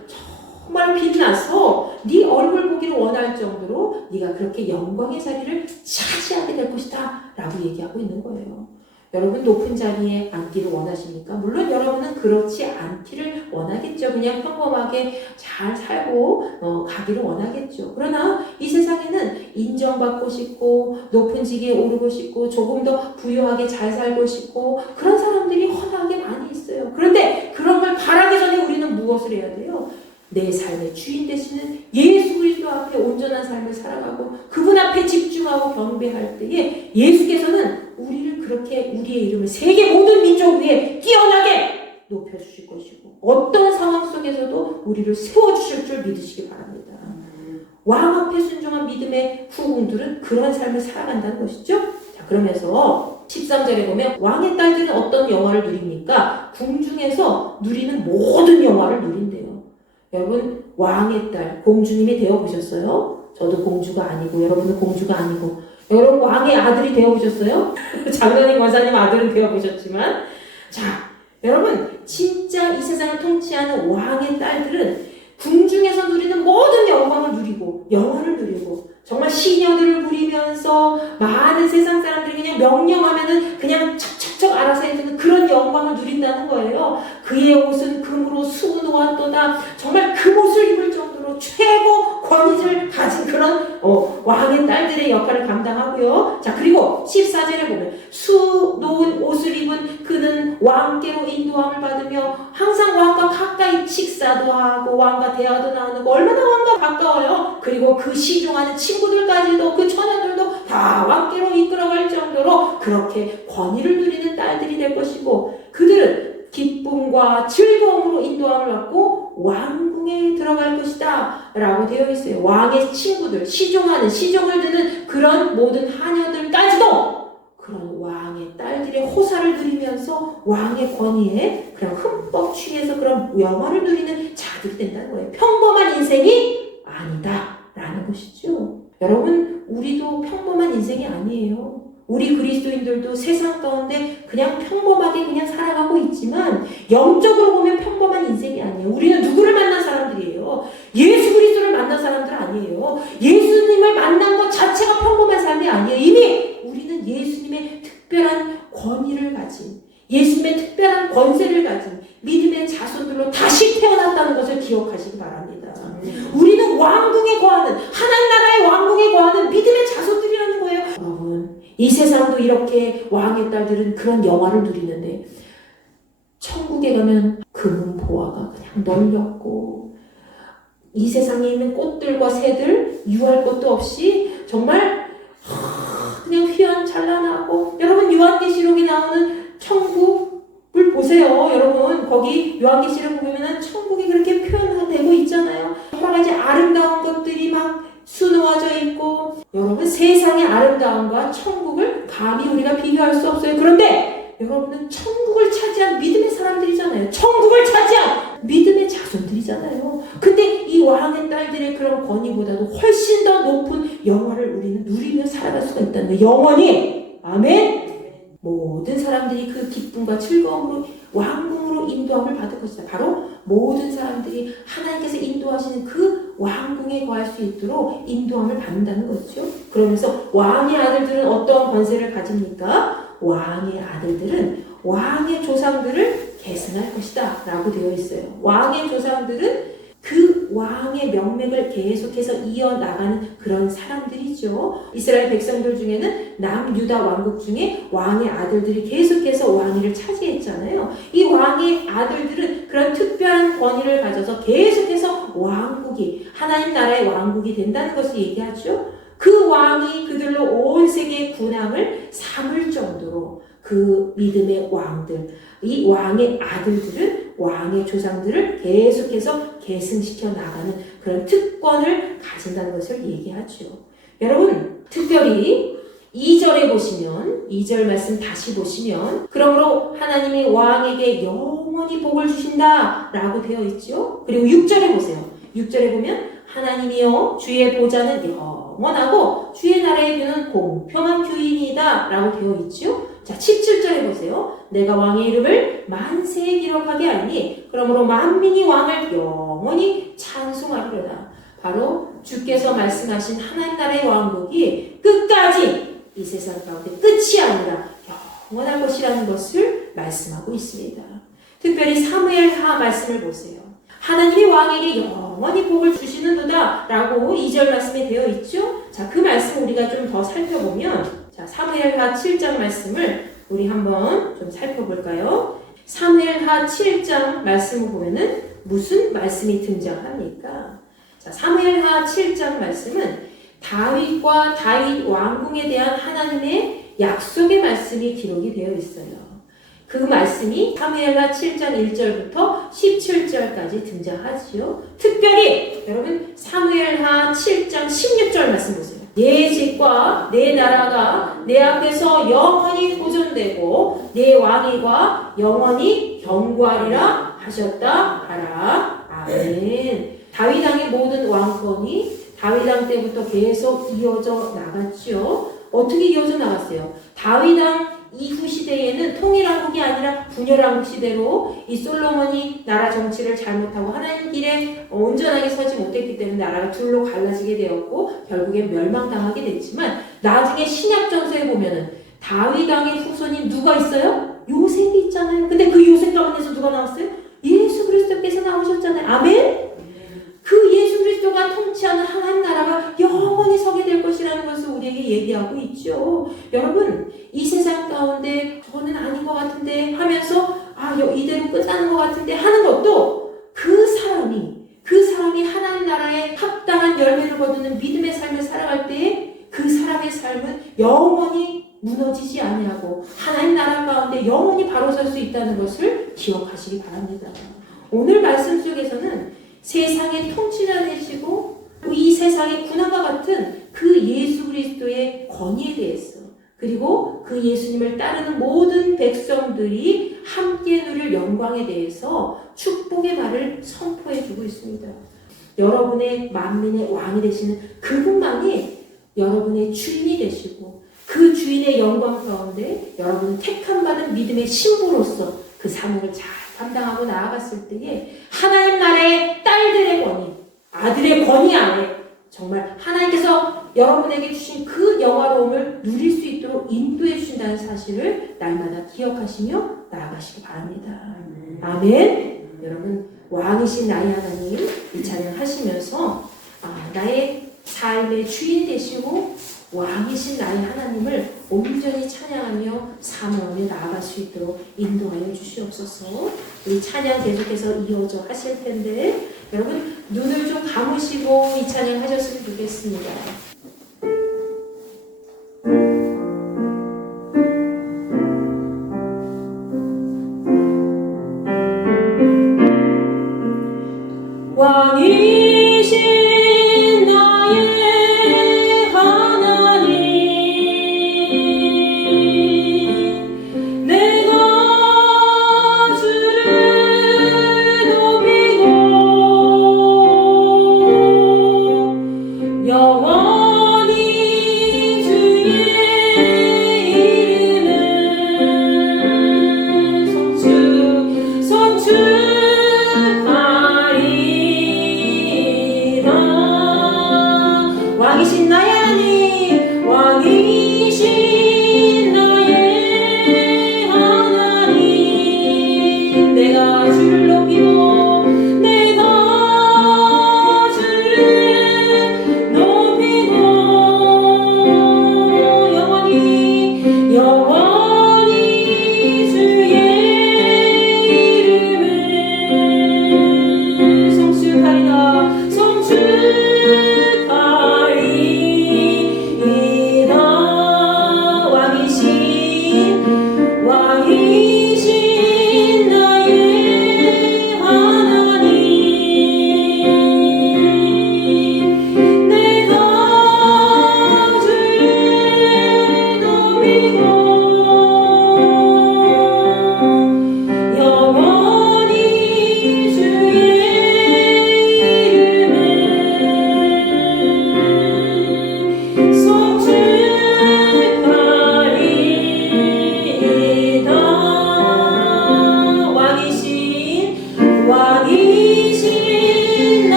정말 빛나서 네 얼굴 보기를 원할 정도로 네가 그렇게 영광의 자리를 차지하게 될 것이다 라고 얘기하고 있는 거예요. 여러분 높은 자리에 앉기를 원하십니까? 물론 여러분은 그렇지 않기를 원하겠죠. 그냥 평범하게 잘 살고 가기를 원하겠죠. 그러나 이 세상에는 인정받고 싶고 높은 직에 오르고 싶고 조금 더 부유하게 잘 살고 싶고 그런 사람들이 허다하게 많이 있어요. 그런데 그런 걸 바라기 전에 우리는 무엇을 해야 돼요? 내 삶의 주인 되시는 예수 그리스도 앞에 온전한 삶을 살아가고 그분 앞에 집중하고 경배할 때에 예수께서는 우리를 그렇게 우리의 이름을 세계 모든 민족 위에 뛰어나게 높여주실 것이고 어떤 상황 속에서도 우리를 세워주실 줄 믿으시기 바랍니다. 왕 앞에 순종한 믿음의 후궁들은 그런 삶을 살아간다는 것이죠. 자, 그러면서 13절에 보면 왕의 딸들은 어떤 영화를 누립니까? 궁중에서 누리는 모든 영화를 누린대요. 여러분 왕의 딸 공주님이 되어보셨어요? 저도 공주가 아니고 여러분도 공주가 아니고 여러분 왕의 아들이 되어보셨어요? 장로님 권사님 아들은 되어보셨지만 자 여러분 진짜 이 세상을 통치하는 왕의 딸들은 궁중에서 누리는 모든 영광을 누리고 영화를 누리고 정말 시녀들을 부리면서 많은 세상 사람들이 그냥 명령하면은 그냥 척척척 알아서 해주는 그런 영광을 누린다는 거예요. 그의 옷은 금으로 수놓았도다. 정말 금옷을 입을 정도로 최고 권위를 가진 그런 왕의 딸들의 역할을 감당하고요. 자 그리고 14절에 보면 수놓은 옷을 입은 그는 왕께로 인도함을 받으며 항상 왕과 가까이 식사도 하고 왕과 대화도 나누고 얼마나 왕과 가까워요. 그리고 그 시종하는 친구들까지도 그 처녀들도 다 왕께로 이끌어갈 정도로 그렇게 권위를 누리는 딸들이 될 것이고 그들은 기쁨과 즐거움으로 인도함을 받고 왕궁에 들어갈 것이다 라고 되어 있어요. 왕의 친구들, 시종을 드는 그런 모든 하녀들까지도 그런 왕의 딸들의 호사를 누리면서 왕의 권위에 그런 흠뻑 취해서 그런 영화를 누리는 자들이 된다는 거예요. 평범한 인생이 아니다 라는 것이죠. 여러분 우리도 평범한 인생이 아니에요. 우리 그리스도인들도 세상 가운데 그냥 평범하게 그냥 살아가고 있지만 영적으로 보면 평범한 인생이 아니에요. 우리는 누구를 만난 사람들이에요? 예수 그리스도를 만난 사람들 아니에요. 예수님을 만난 것 자체가 평범한 삶이 아니에요. 이미 우리는 예수님의 특별한 권위를 가진 예수님의 특별한 권세를 가진 믿음의 자손들로 다시 태어났다는 것을 기억하시기 바랍니다. 우리는 왕궁에 거하는 하나님 나라의 왕궁에 거하는 믿음의 자손들이라는 거예요. 여러분 이 세상도 이렇게 왕의 딸들은 그런 영화를 누리는데 천국에 가면 금은 보화가 그냥 널렸고 이 세상에 있는 꽃들과 새들 유할 것도 없이 정말 그냥 휘황찬란하고 여러분 요한계시록에 나오는 천국을 보세요. 여러분 거기 요한계시록 보면은 천국이 그렇게 표현되고 있잖아요. 여러 가지 아름다운 것들이 막 수놓아져 있고 여러분 세상의 아름다움과 천국을 감히 우리가 비교할 수 없어요. 그런데 여러분은 천국을 차지한 믿음의 사람들이잖아요. 천국을 차지한 믿음의 자손들이잖아요. 근데 이 왕의 딸들의 그런 권위보다도 훨씬 더 높은 영화를 우리는 누리며 살아갈 수가 있다는 거예요. 영원히 아멘. 모든 사람들이 그 기쁨과 즐거움으로 왕궁으로 인도함을 받을 것이다. 바로 모든 사람들이 하나님께서 인도하시는 그 왕궁에 거할 수 있도록 인도함을 받는다는 거죠. 그러면서 왕의 아들들은 어떠한 권세를 가집니까? 왕의 아들들은 왕의 조상들을 계승할 것이다 라고 되어 있어요. 왕의 조상들은 그 왕의 명맥을 계속해서 이어나가는 그런 사람들이죠. 이스라엘 백성들 중에는 남유다 왕국 중에 왕의 아들들이 계속해서 왕위를 차지했잖아요. 이 왕의 아들들은 그런 특별한 권위를 가져서 계속해서 왕국이, 하나님 나라의 왕국이 된다는 것을 얘기하죠. 그 왕이 그들로 온 세계의 군왕을 삼을 정도로 그 믿음의 왕들, 이 왕의 아들들은 왕의 조상들을 계속해서 계승시켜 나가는 그런 특권을 가진다는 것을 얘기하죠. 여러분, 특별히 2절에 보시면, 2절 말씀 다시 보시면, 그러므로 하나님이 왕에게 영원히 복을 주신다 라고 되어 있죠. 그리고 6절에 보세요. 6절에 보면 하나님이여 주의 보좌는 영원하고 주의 나라의 규는 공평한 규이니이다 라고 되어 있죠. 자, 17절에 보세요. 내가 왕의 이름을 만세에 기록하게 하니 그러므로 만민이 왕을 영원히 찬송하리로다. 바로 주께서 말씀하신 하나님 나라의 왕국이 끝까지 이 세상 가운데 끝이 아니라 영원한 것이라는 것을 말씀하고 있습니다. 특별히 사무엘하 말씀을 보세요. 하나님이 왕에게 영원히 복을 주시는도다 라고 2절 말씀에 되어 있죠. 자, 그 말씀 우리가 좀 더 살펴보면, 자, 사무엘하 7장 말씀을 우리 한번 좀 살펴볼까요? 사무엘하 7장 말씀을 보면은 무슨 말씀이 등장합니까? 자, 사무엘하 7장 말씀은 다윗과 다윗 왕궁에 대한 하나님의 약속의 말씀이 기록이 되어 있어요. 그 말씀이 사무엘하 7장 1절부터 17절까지 등장하지요. 특별히 여러분 사무엘하 7장 16절 말씀 보세요. 내 집과 내 나라가 내 앞에서 영원히 보존되고 내 왕위가 영원히 견고하리라 하셨다 하라. 아멘. 다윗 왕의 모든 왕권이 다윗 왕 때부터 계속 이어져 나갔죠. 어떻게 이어져 나갔어요? 다윗 왕 이후 시대에는 통일왕국이 아니라 분열왕국 시대로 이 솔로몬이 나라 정치를 잘못하고 하나님 길에 온전하게 서지 못했기 때문에 나라가 둘로 갈라지게 되었고 결국엔 멸망당하게 됐지만 나중에 신약전서에 보면은 다윗 왕의 후손이 누가 있어요? 요셉이 있잖아요. 근데 그 요셉 가운데서 누가 나왔어요? 예수 그리스도께서 나오셨잖아요. 아멘? 그 예수 그리스도가 통치하는 하나님 나라가 영원히 서게 될 것이라는 것을 우리에게 얘기하고 있죠. 여러분, 이 세상 가운데 저는 아닌 것 같은데 하면서 이대로 끝나는 것 같은데 하는 것도 그 사람이 하나님 나라에 합당한 열매를 거두는 믿음의 삶을 살아갈 때에 그 사람의 삶은 영원히 무너지지 아니하고 하나님 나라 가운데 영원히 바로 설 수 있다는 것을 기억하시기 바랍니다. 오늘 말씀 속에서는 세상의 통치자 되시고 이 세상의 군왕과 같은 그 예수 그리스도의 권위에 대해서 그리고 그 예수님을 따르는 모든 백성들이 함께 누릴 영광에 대해서 축복의 말을 선포해 주고 있습니다. 여러분의 만민의 왕이 되시는 그분만이 여러분의 주인이 되시고 그 주인의 영광 가운데 여러분은 택함받은 믿음의 신부로서 그 사명을 잘 감당하고 나아갔을 때에 하나님 나라의 딸들의 권위, 아들의 권위 안에 정말 하나님께서 여러분에게 주신 그 영화로움을 누릴 수 있도록 인도해 주신다는 사실을 날마다 기억하시며 나아가시기 바랍니다. 아멘. 여러분 왕이신 나의 하나님 이 찬양 하시면서 나의 삶의 주인 되시고 왕이신 나의 하나님을 온전히 찬양하며 사모하며 나아갈 수 있도록 인도하여 주시옵소서. 이 찬양 계속해서 이어져 하실 텐데 여러분 눈을 좀 감으시고 이 찬양 하셨으면 좋겠습니다. 왕이신 나의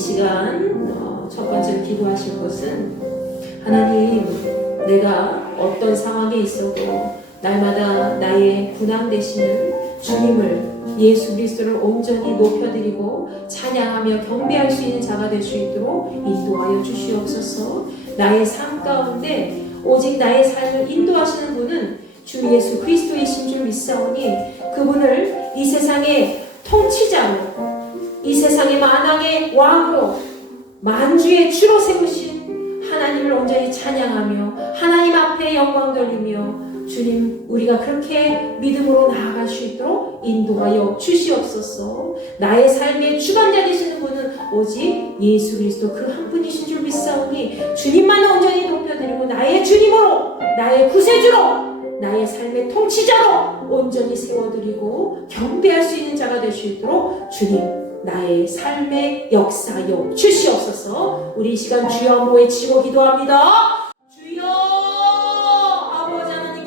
시간 첫 번째로 기도하실 것은 하나님, 내가 어떤 상황에 있어도 날마다 나의 군함 되시는 주님을, 예수 그리스도를 온전히 높여드리고 찬양하며 경배할 수 있는 자가 될 수 있도록 인도하여 주시옵소서. 나의 삶 가운데 오직 나의 삶을 인도하시는 분은 주 예수 그리스도이신 줄 믿사오니 그분을 이 세상의 통치자로, 이 세상의 만왕의 왕으로, 만주의 주로 세우신 하나님을 온전히 찬양하며 하나님 앞에 영광 돌리며 주님, 우리가 그렇게 믿음으로 나아갈 수 있도록 인도하여 주시옵소서. 나의 삶의 주관자 되시는 분은 오직 예수 그리스도 그 한 분이신 줄 믿사오니 주님만 온전히 높여드리고 나의 주님으로, 나의 구세주로, 나의 삶의 통치자로 온전히 세워드리고 경배할 수 있는 자가 될 수 있도록 주님, 나의 삶의 역사여 주시옵소서. 우리 이 시간 주여 한번 외치고 기도합니다.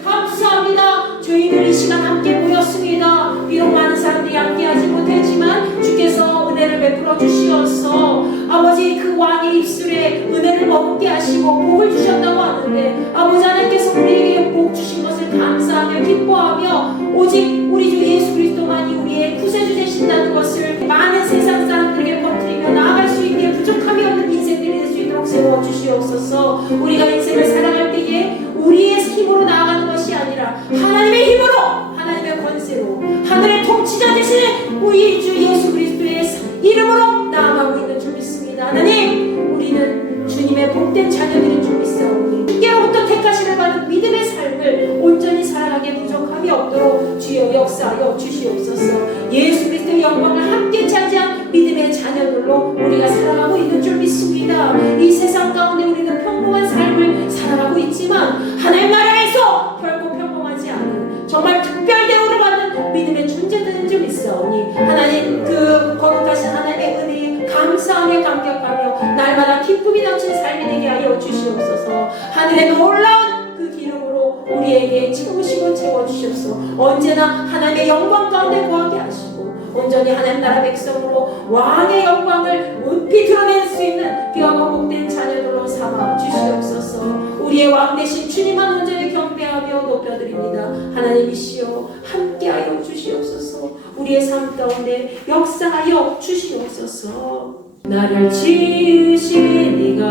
감사합니다. 저희들 이 시간 함께 모였습니다. 비록 많은 사람들이 함께하지 못했지만 주께서 은혜를 베풀어 주시어서 아버지 그 왕의 입술에 은혜를 머금게 하시고 복을 주셨다고 하는데 아버지 하나님께서 우리에게 복 주신 것을 감사하며 기뻐하며 오직 우리 주 예수 그리스도만이 우리의 구세주 되신다는 것을 많은 세상 사람들에게 퍼뜨리며 나아갈 수 있게 부족함이 없는 인생들이 될 수 있도록 세워주시옵소서. 우리가 인생을 살아갈 때에 우리의 힘으로 나아가는 것이 아니라 하나님의 힘으로, 하나님의 권세로, 하늘의 통치자 되시는 우리 주 예수 그리스도의 이름으로 나아가고 있는 줄 믿습니다. 하나님, 우리는 주님의 복된 자녀들인 줄 믿사오니 주께로부터 택하심을 받은 믿음의 삶을 온전히 살아가게 부족함이 없도록 주여 역사하여 주시옵소서. 예수 그리스도의 영광을 함께 차지한 믿음의 자녀들로 우리가 살아가고 있는 줄 믿습니다. 이 세상 가운데 우리는 평범한 삶을 살아가고 있지만 하나님 나라에서 결코 평범하지 않은 정말 특별 대우를 받는 믿음의 존재들인 줄 믿사오니 하나님, 그 거룩하신 하나님의 은혜에 감사하며 감격하며 날마다 기쁨이 넘치는 삶이 되게 하여 주시옵소서. 하늘의 놀라운 그 기름으로 우리에게 채우시고 채워주시옵소서. 언제나 하나님의 영광 가운데 거하게 하시고 온전히 하나님 나라 백성으로 왕의 영광을 높이 드러낼 수 있는 귀하고 복된 자녀들로 삼아 주시옵소서. 우리의 왕 되신 주님만 온전히 경배하며 높여드립니다. 하나님이시여 함께하여 주시옵소서. 우리의 삶 가운데 역사하여 주시옵소서. 나를 지으신 네가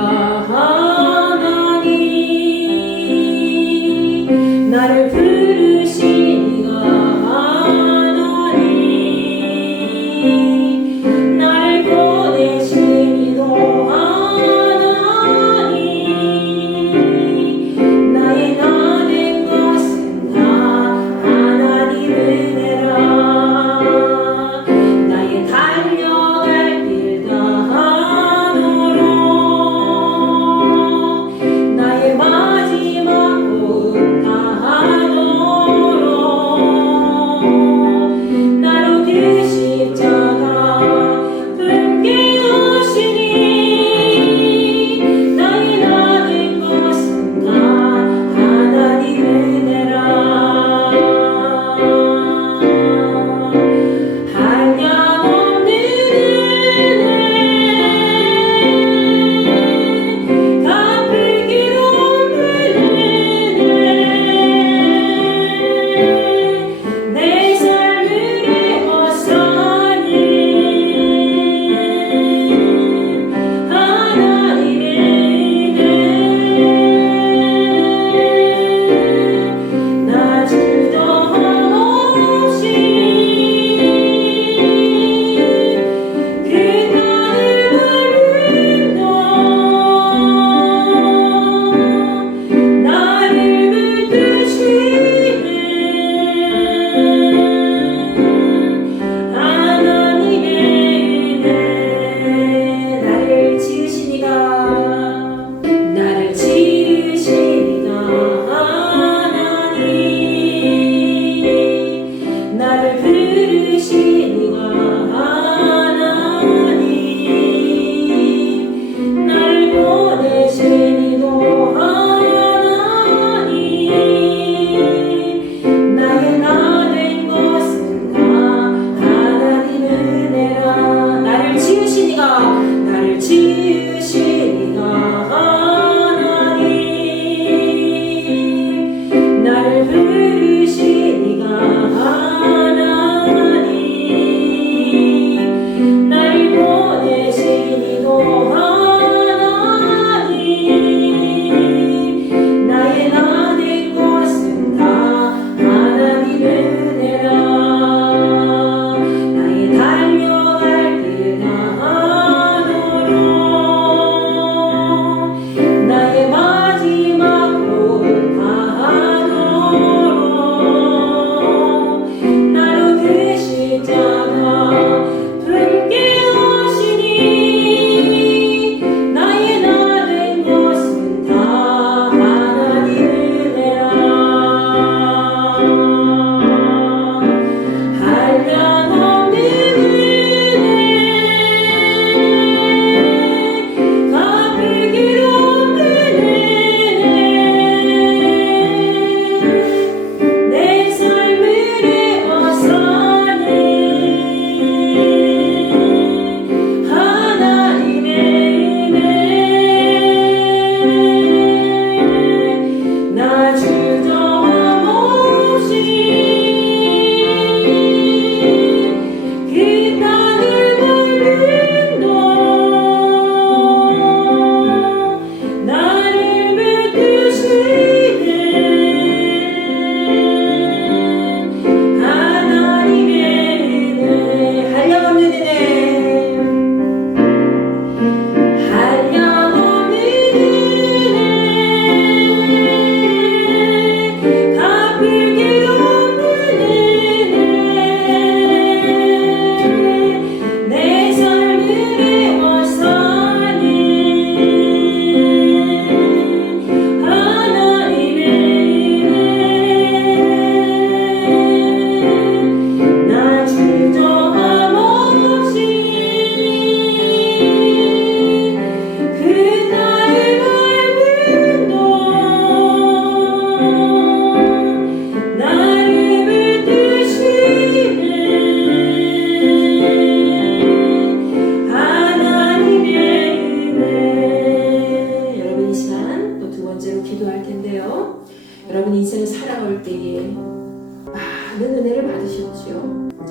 하나님, 나를 부르신 네가 하나님, 나를 보내신 이도 하나님, 나의 남은 것은 다 하나님 은혜라, 나의 달려갈 길 다하노라.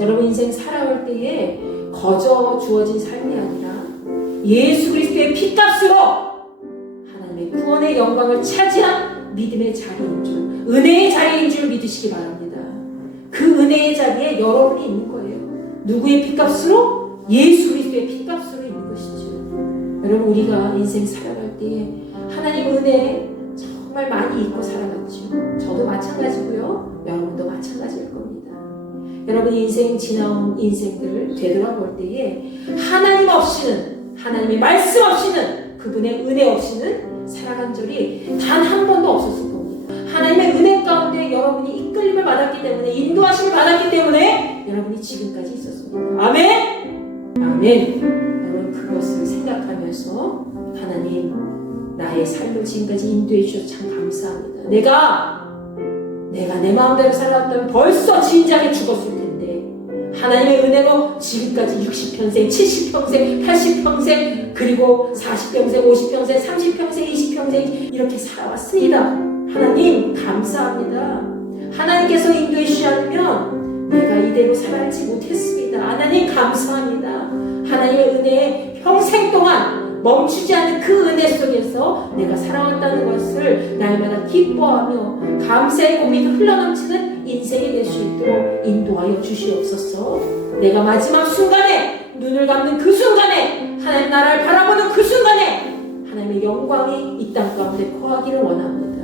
여러분 인생 살아올 때에 거저 주어진 삶이 아니라 예수 그리스도의 피값으로 하나님의 구원의 영광을 차지한 믿음의 자리인 줄, 은혜의 자리인 줄 믿으시기 바랍니다. 그 은혜의 자리에 여러분이 있는 거예요. 누구의 피값으로? 예수 그리스도의 피값으로 있는 것이죠. 여러분 우리가 인생 살아갈 때에 하나님 은혜 정말 많이 잊고 살아갔죠. 저도 마찬가지고요. 여러분도 마찬가지일 겁니다. 여러분 인생 지나온 인생들을 되돌아볼 때에 하나님 없이는, 하나님의 말씀 없이는, 그분의 은혜 없이는 살아간 적이 단 한 번도 없었을 겁니다. 하나님의 은혜 가운데 여러분이 이끌림을 받았기 때문에, 인도하심을 받았기 때문에 여러분이 지금까지 있었습니다. 아멘? 아멘. 여러분 그것을 생각하면서 하나님 나의 삶을 지금까지 인도해 주셔서 참 감사합니다. 내가 내 마음대로 살았다면 벌써 진작에 죽었을 텐데 하나님의 은혜로 지금까지 60평생, 70평생, 80평생, 그리고 40평생, 50평생, 30평생, 20평생 이렇게 살아왔습니다. 하나님 감사합니다. 하나님께서 인도해 주시지 않으면 내가 이대로 살아지 못했습니다. 하나님 감사합니다. 하나님의 은혜에 평생 동안 멈추지 않는 그 은혜 속에서 내가 살아왔다는 것을 날마다 기뻐하며 감사의 고백이 흘러넘치는 인생이 될 수 있도록 인도하여 주시옵소서. 내가 마지막 순간에 눈을 감는 그 순간에 하나님 나라를 바라보는 그 순간에 하나님의 영광이 이 땅 가운데 거하기를 원합니다.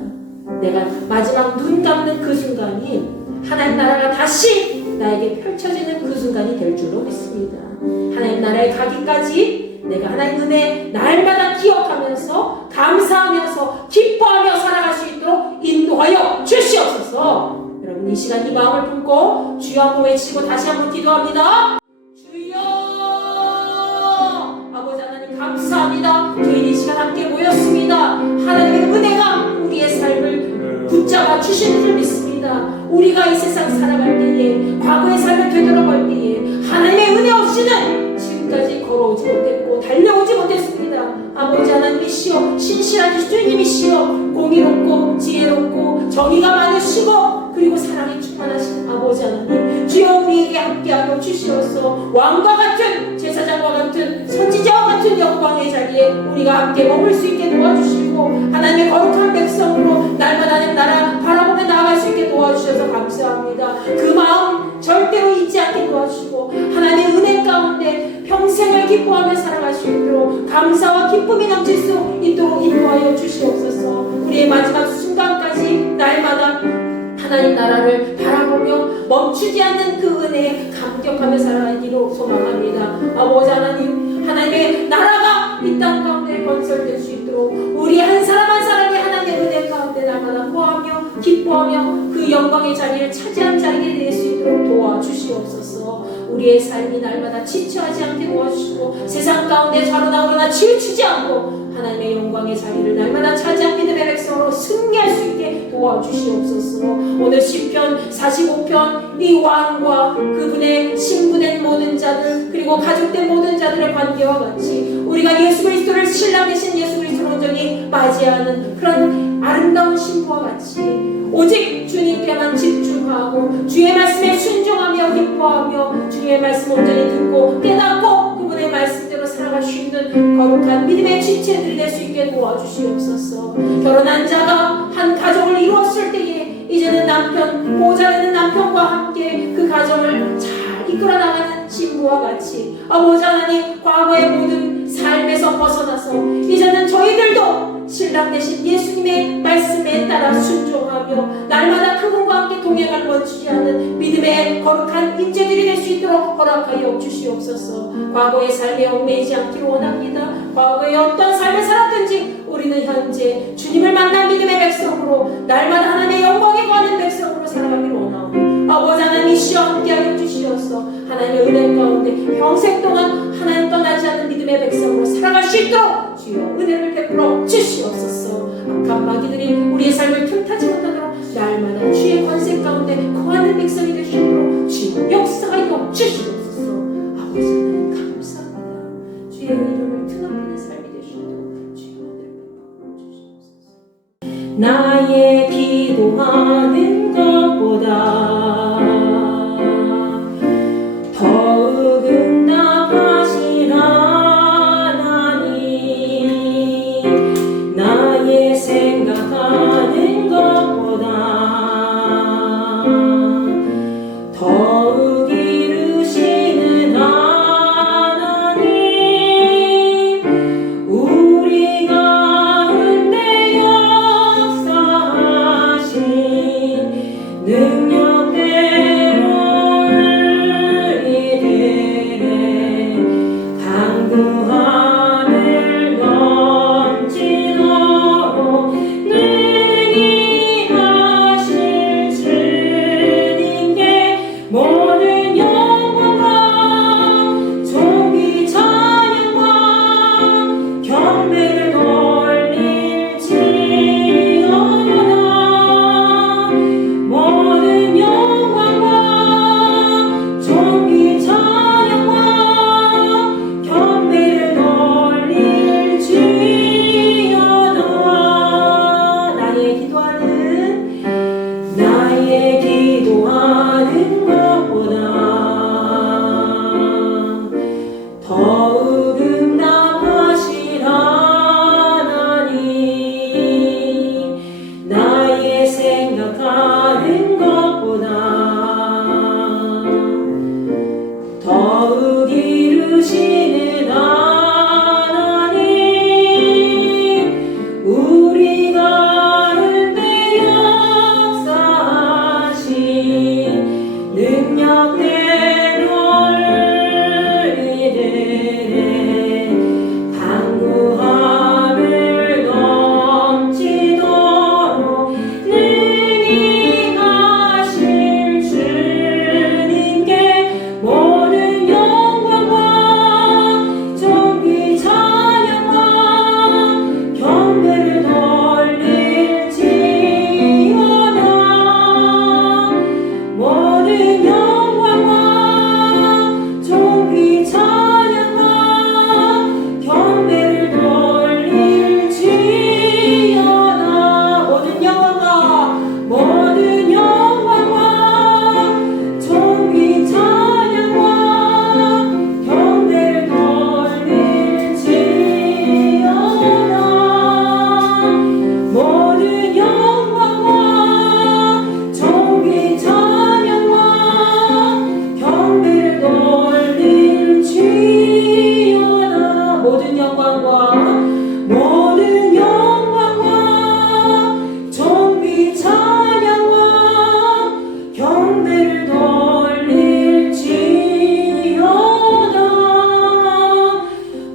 내가 마지막 눈 감는 그 순간이 하나님 나라가 다시 나에게 펼쳐지는 그 순간이 될 줄로 믿습니다. 하나님 나라에 가기까지 내가 하나님 은혜 날마다 기억하면서 감사하면서 기뻐하며 살아갈 수 있도록 인도하여 주시옵소서. 여러분 이 시간 이 마음을 품고 주여 한번 외치고 다시 한번 기도합니다. 주여 아버지 하나님 감사합니다. 저희 이 시간 함께 모였습니다. 하나님의 은혜가 우리의 삶을 붙잡아 주시는 줄 믿습니다. 우리가 이 세상 살아갈 때에 과거의 삶을 되돌아볼 때에 하나님의 은혜 없이는 지금까지 걸어오지 못했고 달려오지 못했습니다. 아버지 하나님이시여 신실한 주님이시여 공의롭고 지혜롭고 정의가 많으시고 그리고 사랑이 충만하신 아버지 하나님 주여 우리에게 함께하여 주시옵소서. 왕과 같은 제사장과 같은 선지자와 같은 영광의 자리에 우리가 함께 머물 수 있게 도와주시고 하나님의 거룩한 백성으로 날마다 하나님 나라 바라보며 나아갈 수 있게 도와주셔서 감사합니다. 그 마음 절대로 잊지 않게 도와주시고 하나님의 은혜 가운데 평생을 기뻐하며 살아갈 수 있도록 감사와 기쁨이 넘칠 수 있도록 인도하여 주시옵소서. 우리의 마지막 순간까지 날마다 하나님 나라를 바라보며 멈추지 않는 그 은혜에 감격하며 살아가기로 소망합니다. 아버지 하나님 하나님의 나라가 이 땅 가운데 건설될 수 있도록 우리 한 사람 한 사람이 하나님의 은혜 가운데 날마다 거하며 기뻐하며 그 영광의 자리를 차지한 자리에 될 수 있도록 도와주시옵소서. 우리의 삶이 날마다 지체하지 않게 도와주시고 세상 가운데 좌로나 우로나 치우치지 않고 하나님의 영광의 자리를 날마다 차지한 믿음의 백성으로 승리할 수 있게 도와주시옵소서. 오늘 시편 45편 이 왕과 그분의 신부된 모든 자들 그리고 가족된 모든 자들의 관계와 같이 우리가 예수 그리스도를 신랑 되신 예수 그리스도를 온전히 맞이하는 그런 아름다운 신부와 같이 오직 주님께만 집중하고 주의 말씀에 순종하며 기뻐하며 주의 말씀 온전히 듣고 깨닫고 그분의 말씀대로 살아갈 수 있는 거룩한 믿음의 지체들이 될 수 있게 도와주시옵소서. 결혼한 자가 한 가정을 이루었을 때에 이제는 남편, 보호자 있는 남편과 함께 그 가정을 잘 이끌어 나가는 신부와 같이 아버지 하나님 과거의 모든 삶에서 벗어나서 이제는 저희들도 신랑 되신 예수님의 말씀에 따라 순종하며 날마다 그분과 함께 동행을 멈추지 않는 믿음의 거룩한 인재들이 될 수 있도록 허락하여 주시옵소서. 과거의 삶에 얽매이지 않기를 원합니다. 과거에 어떤 삶을 살았든지 우리는 현재 주님을 만난 믿음의 백성으로 날마다 하나님의 영광에 거하는 백성으로 살아가기를 원하오니 아버지 하나님이시여 함께하여 주시옵소서. 하나님의 은혜 가운데 평생 동안 하나님 떠나지 않는 믿음의 백성으로 살아갈 수 있도록 주여 은혜를 베풀어 주시옵소서. 악한 마귀들이 우리의 삶을 틈타지 못하도록 날마다 주의 권세 가운데 거하는 백성이 될 수 있도록 주여 역사하여 주시옵소서. 아버지 하나님 감사합니다. 주의 이름을 드높이는 삶이 될 수 있도록 주여 은혜를 베풀어 주시옵소서. 나의 기도하는 것보다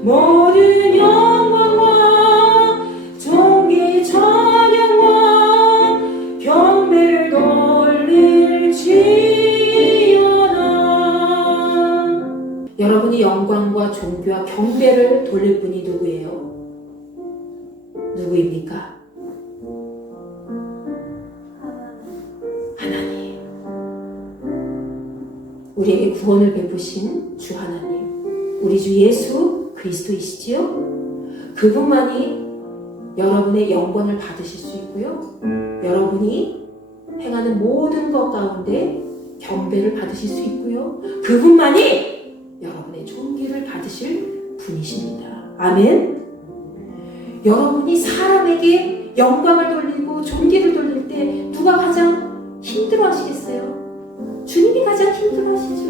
모든 영광과 존귀 찬양과 경배를 돌릴지어다. 여러분이 영광과 존귀와 경배를 돌릴 분이 누구예요? 누구입니까? 하나님. 우리에게 구원을 베푸신 주 하나님, 우리 주 예수 그리스도이시지요? 그분만이 여러분의 영광을 받으실 수 있고요, 여러분이 행하는 모든 것 가운데 경배를 받으실 수 있고요, 그분만이 여러분의 존귀를 받으실 분이십니다. 아멘. 여러분이 사람에게 영광을 돌리고 존귀를 돌릴 때 누가 가장 힘들어 하시겠어요? 주님이 가장 힘들어 하시죠.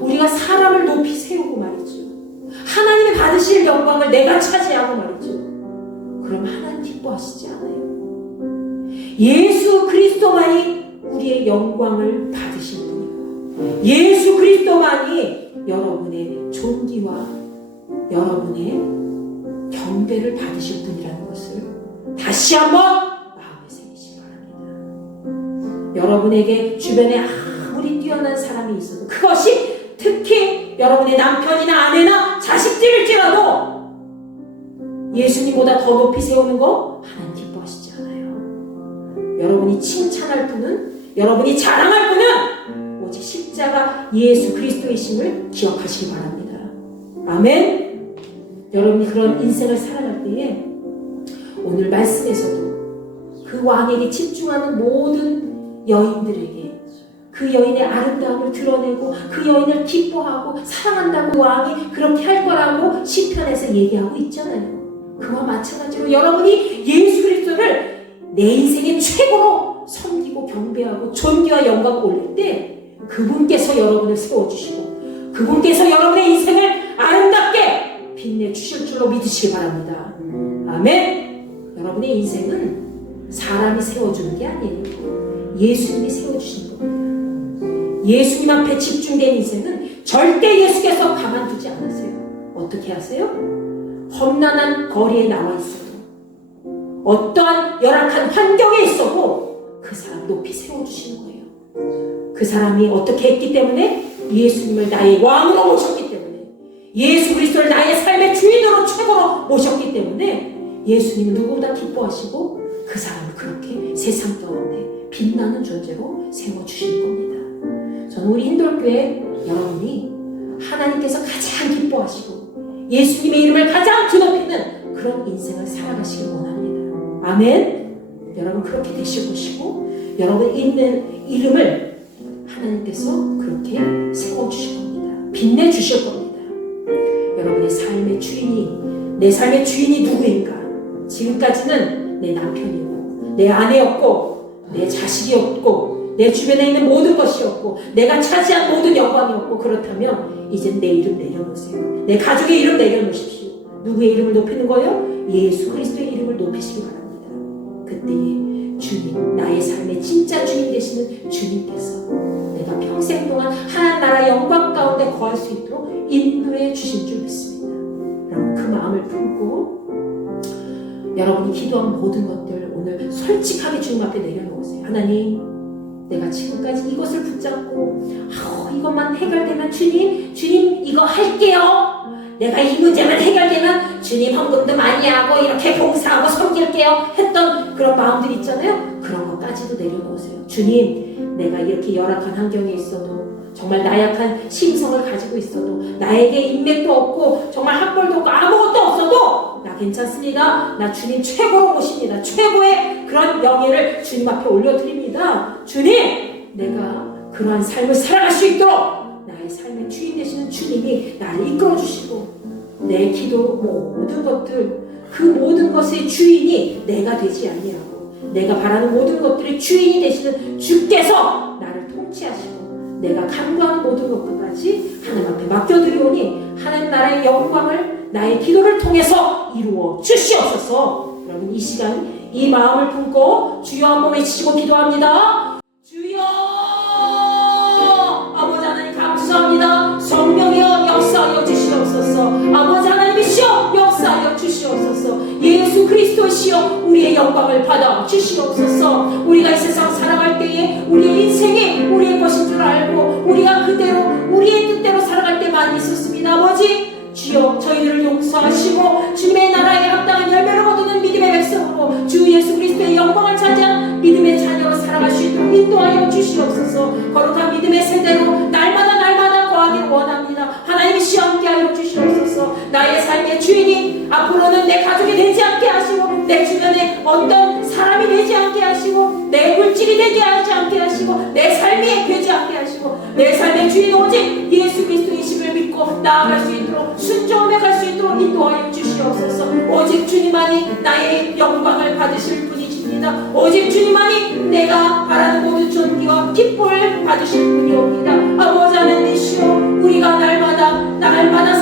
우리가 사람을 높이 세우고 말이죠, 하나님이 받으실 영광을 내가 차지하고 말이죠, 그럼 하나님 기뻐하시지 않아요. 예수 그리스도만이 우리의 영광을 받으실 분이고, 예수 그리스도만이 여러분의 존귀와 여러분의 경배를 받으실 분이라는 것을 다시 한번 마음에 새기시기 바랍니다. 여러분에게 주변에 아무리 뛰어난 사람이 있어도, 그것이 특히 여러분의 남편이나 아내나 자식들일지라도 예수님보다 더 높이 세우는 거 하나님 기뻐하시지 않아요. 여러분이 칭찬할 분은, 여러분이 자랑할 분은 오직 십자가 예수 그리스도이심을 기억하시기 바랍니다. 아멘. 여러분이 그런 인생을 살아갈 때에 오늘 말씀에서도 그 왕에게 집중하는 모든 여인들에게 그 여인의 아름다움을 드러내고 그 여인을 기뻐하고 사랑한다고 왕이 그렇게 할 거라고 시편에서 얘기하고 있잖아요. 그와 마찬가지로 여러분이 예수 그리스도를 내 인생의 최고로 섬기고 경배하고 존귀와 영광을 올릴 때 그분께서 여러분을 세워주시고 그분께서 여러분의 인생을 아름답게 빛내주실 줄로 믿으시기 바랍니다. 아멘. 여러분의 인생은 사람이 세워주는 게 아니에요. 예수님이 세워주시는 겁니다. 예수님 앞에 집중된 인생은 절대 예수께서 가만두지 않으세요. 어떻게 하세요? 험난한 거리에 나와 있어도, 어떠한 열악한 환경에 있어도 그 사람 높이 세워주시는 거예요. 그 사람이 어떻게 했기 때문에? 예수님을 나의 왕으로 모셨기 때문에, 예수 그리스도를 나의 삶의 주인으로 최고로 모셨기 때문에 예수님은 누구보다 기뻐하시고 그 사람을 그렇게 세상 가운데 빛나는 존재로 세워주시는 겁니다. 저는 우리 인돌교회 여러분이 하나님께서 가장 기뻐하시고 예수님의 이름을 가장 드높이는 그런 인생을 살아가시길 원합니다. 아멘. 여러분 그렇게 되실 것이고 여러분 있는 이름을 하나님께서 그렇게 세워주실 겁니다. 빛내주실 겁니다. 여러분의 삶의 주인이, 내 삶의 주인이 누구인가? 지금까지는 내 남편이고 내 아내였고 내 자식이었고 내 주변에 있는 모든 것이었고 내가 차지한 모든 영광이었고, 그렇다면 이제 내 이름 내려놓으세요. 내 가족의 이름 내려놓으십시오. 누구의 이름을 높이는 거예요? 예수 그리스도의 이름을 높이시기 바랍니다. 그때에 주님, 나의 삶의 진짜 주인 되시는 주님께서 내가 평생 동안 하나님 나라 영광 가운데 거할 수 있도록 인도해 주신 줄 믿습니다. 여러분 그 마음을 품고 여러분이 기도한 모든 것들 오늘 솔직하게 주님 앞에 내려놓으세요. 하나님, 내가 지금까지 이것을 붙잡고 이것만 해결되면 주님 이거 할게요. 내가 이 문제만 해결되면 주님 헌금도 많이 하고 이렇게 봉사하고 섬길게요 했던 그런 마음들 있잖아요. 그런 것까지도 내려놓으세요. 주님, 내가 이렇게 열악한 환경에 있어도, 정말 나약한 심성을 가지고 있어도, 나에게 인맥도 없고 정말 학벌도 없고 아무것도 없어도 나 괜찮습니다. 나 주님 최고로 모십니다. 최고의 그런 명예를 주님 앞에 올려드립니다. 주님, 내가 그러한 삶을 살아갈 수 있도록 나의 삶의 주인 되시는 주님이 나를 이끌어주시고, 내 기도 모든 것들, 그 모든 것의 주인이 내가 되지 아니하고 내가 바라는 모든 것들의 주인이 되시는 주께서 나를 통치하시고 내가 간구하는 모든 것들까지 하나님 앞에 맡겨드리오니 하나님 나라의 영광을 나의 기도를 통해서 이루어 주시옵소서. 여러분 이 시간 이 마음을 품고 주여 한번 외치시고 기도합니다. 주여, 아버지 하나님 감사합니다. 성령이여 역사하여 주시옵소서. 아버지 하나님 주시어 우리의 영광을 받아 주시옵소서. 우리가 이 세상 살아갈 때에 우리의 인생이 우리의 것인 줄 알고 우리가 그대로 우리의 뜻대로 살아갈 때 많이 있었습니다. 아버지, 주여 저희들을 용서하시고 주님의 나라에 합당한 열매를 거두는 믿음의 백성으로 주 예수 그리스도의 영광을 차지한 믿음의 자녀로 살아갈 수 있도록 인도하여 주시옵소서. 거룩한 믿음의 세대로 날마다 거하길 원합니다. 하나님이시여 함께하여 주시옵소서. 나의 삶의 주인이 앞으로는 내 가족이 되지 않게 하시고 내 주변에 어떤 사람이 되지 않게 하시고 내 물질이 되지 않게 하시고 내 삶이 되지 않게 하시고 내 삶의 주인 오직 예수 그리스도이심을 믿고 나아갈 수 있도록 순종해 갈 수 있도록 인도하여 주시옵소서. 오직 주님만이 나의 영광을 받으실 분이십니다. 오직 주님만이 내가 바라는 모든 존귀와 기쁨을 받으실 분이옵니다. 아버지 하나님이시여, 우리가 날마다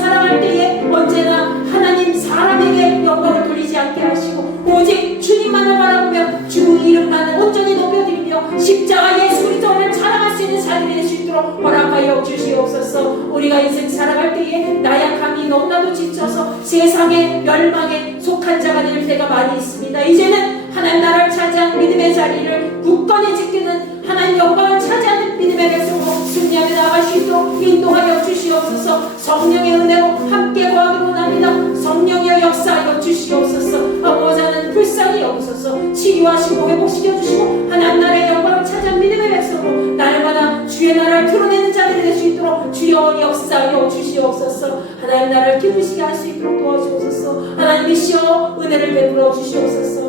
살아갈 때에 언제나 하나님 사람에게 영광을 돌리지 않게 하시고 오직 주님만을 바라보며 주 이름만을 온전히 높여드리며 십자가 예수 그리스도를 자랑할 수 있는 삶이 될 수 있도록 허락하여 주시옵소서. 우리가 인생 살아갈 때에 나약함이 너무나도 지쳐서 세상의 멸망에 속한 자가 될 때가 많이 있습니다. 이제는 하나님 나라를 차지한 믿음의 자리를 굳건히 지키는 하나님 영광을 차지하는 믿음의 백성으로 승리하며 나아갈 수 있도록 인도하여 주시옵소서. 성령의 은혜로 함께 거하기를 원합니다. 성령의 역사하여 주시옵소서. 아버지 하나님 불쌍히 여기소서. 치유하시고 회복시켜 주시고 하나님 나라의 영광을 차지한 믿음의 백성으로 날마다 주의 나라를 드러내는 자들이 될 수 있도록 주여 역사하여 주시옵소서. 하나님 나라를 기쁘시게 할 수 있도록 도와주옵소서. 하나님이시여 은혜를 베풀어 주시옵소서.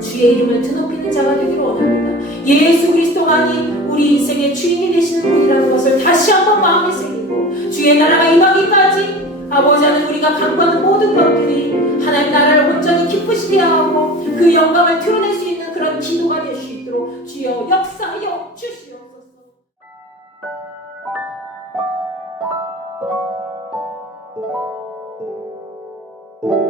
주의 이름을 드높이는 자가 되기를 원합니다. 예수 그리스도만이 우리 인생의 주인이 되시는 분이라는 것을 다시 한번 마음에 새기고 주의 나라가 임하기까지 아버지 하나님 우리가 강구하는 모든 것들이 하나님 나라를 온전히 기쁘시게 하고 그 영광을 드러낼 수 있는 그런 기도가 될 수 있도록 주여 역사하여 주시옵소서. 주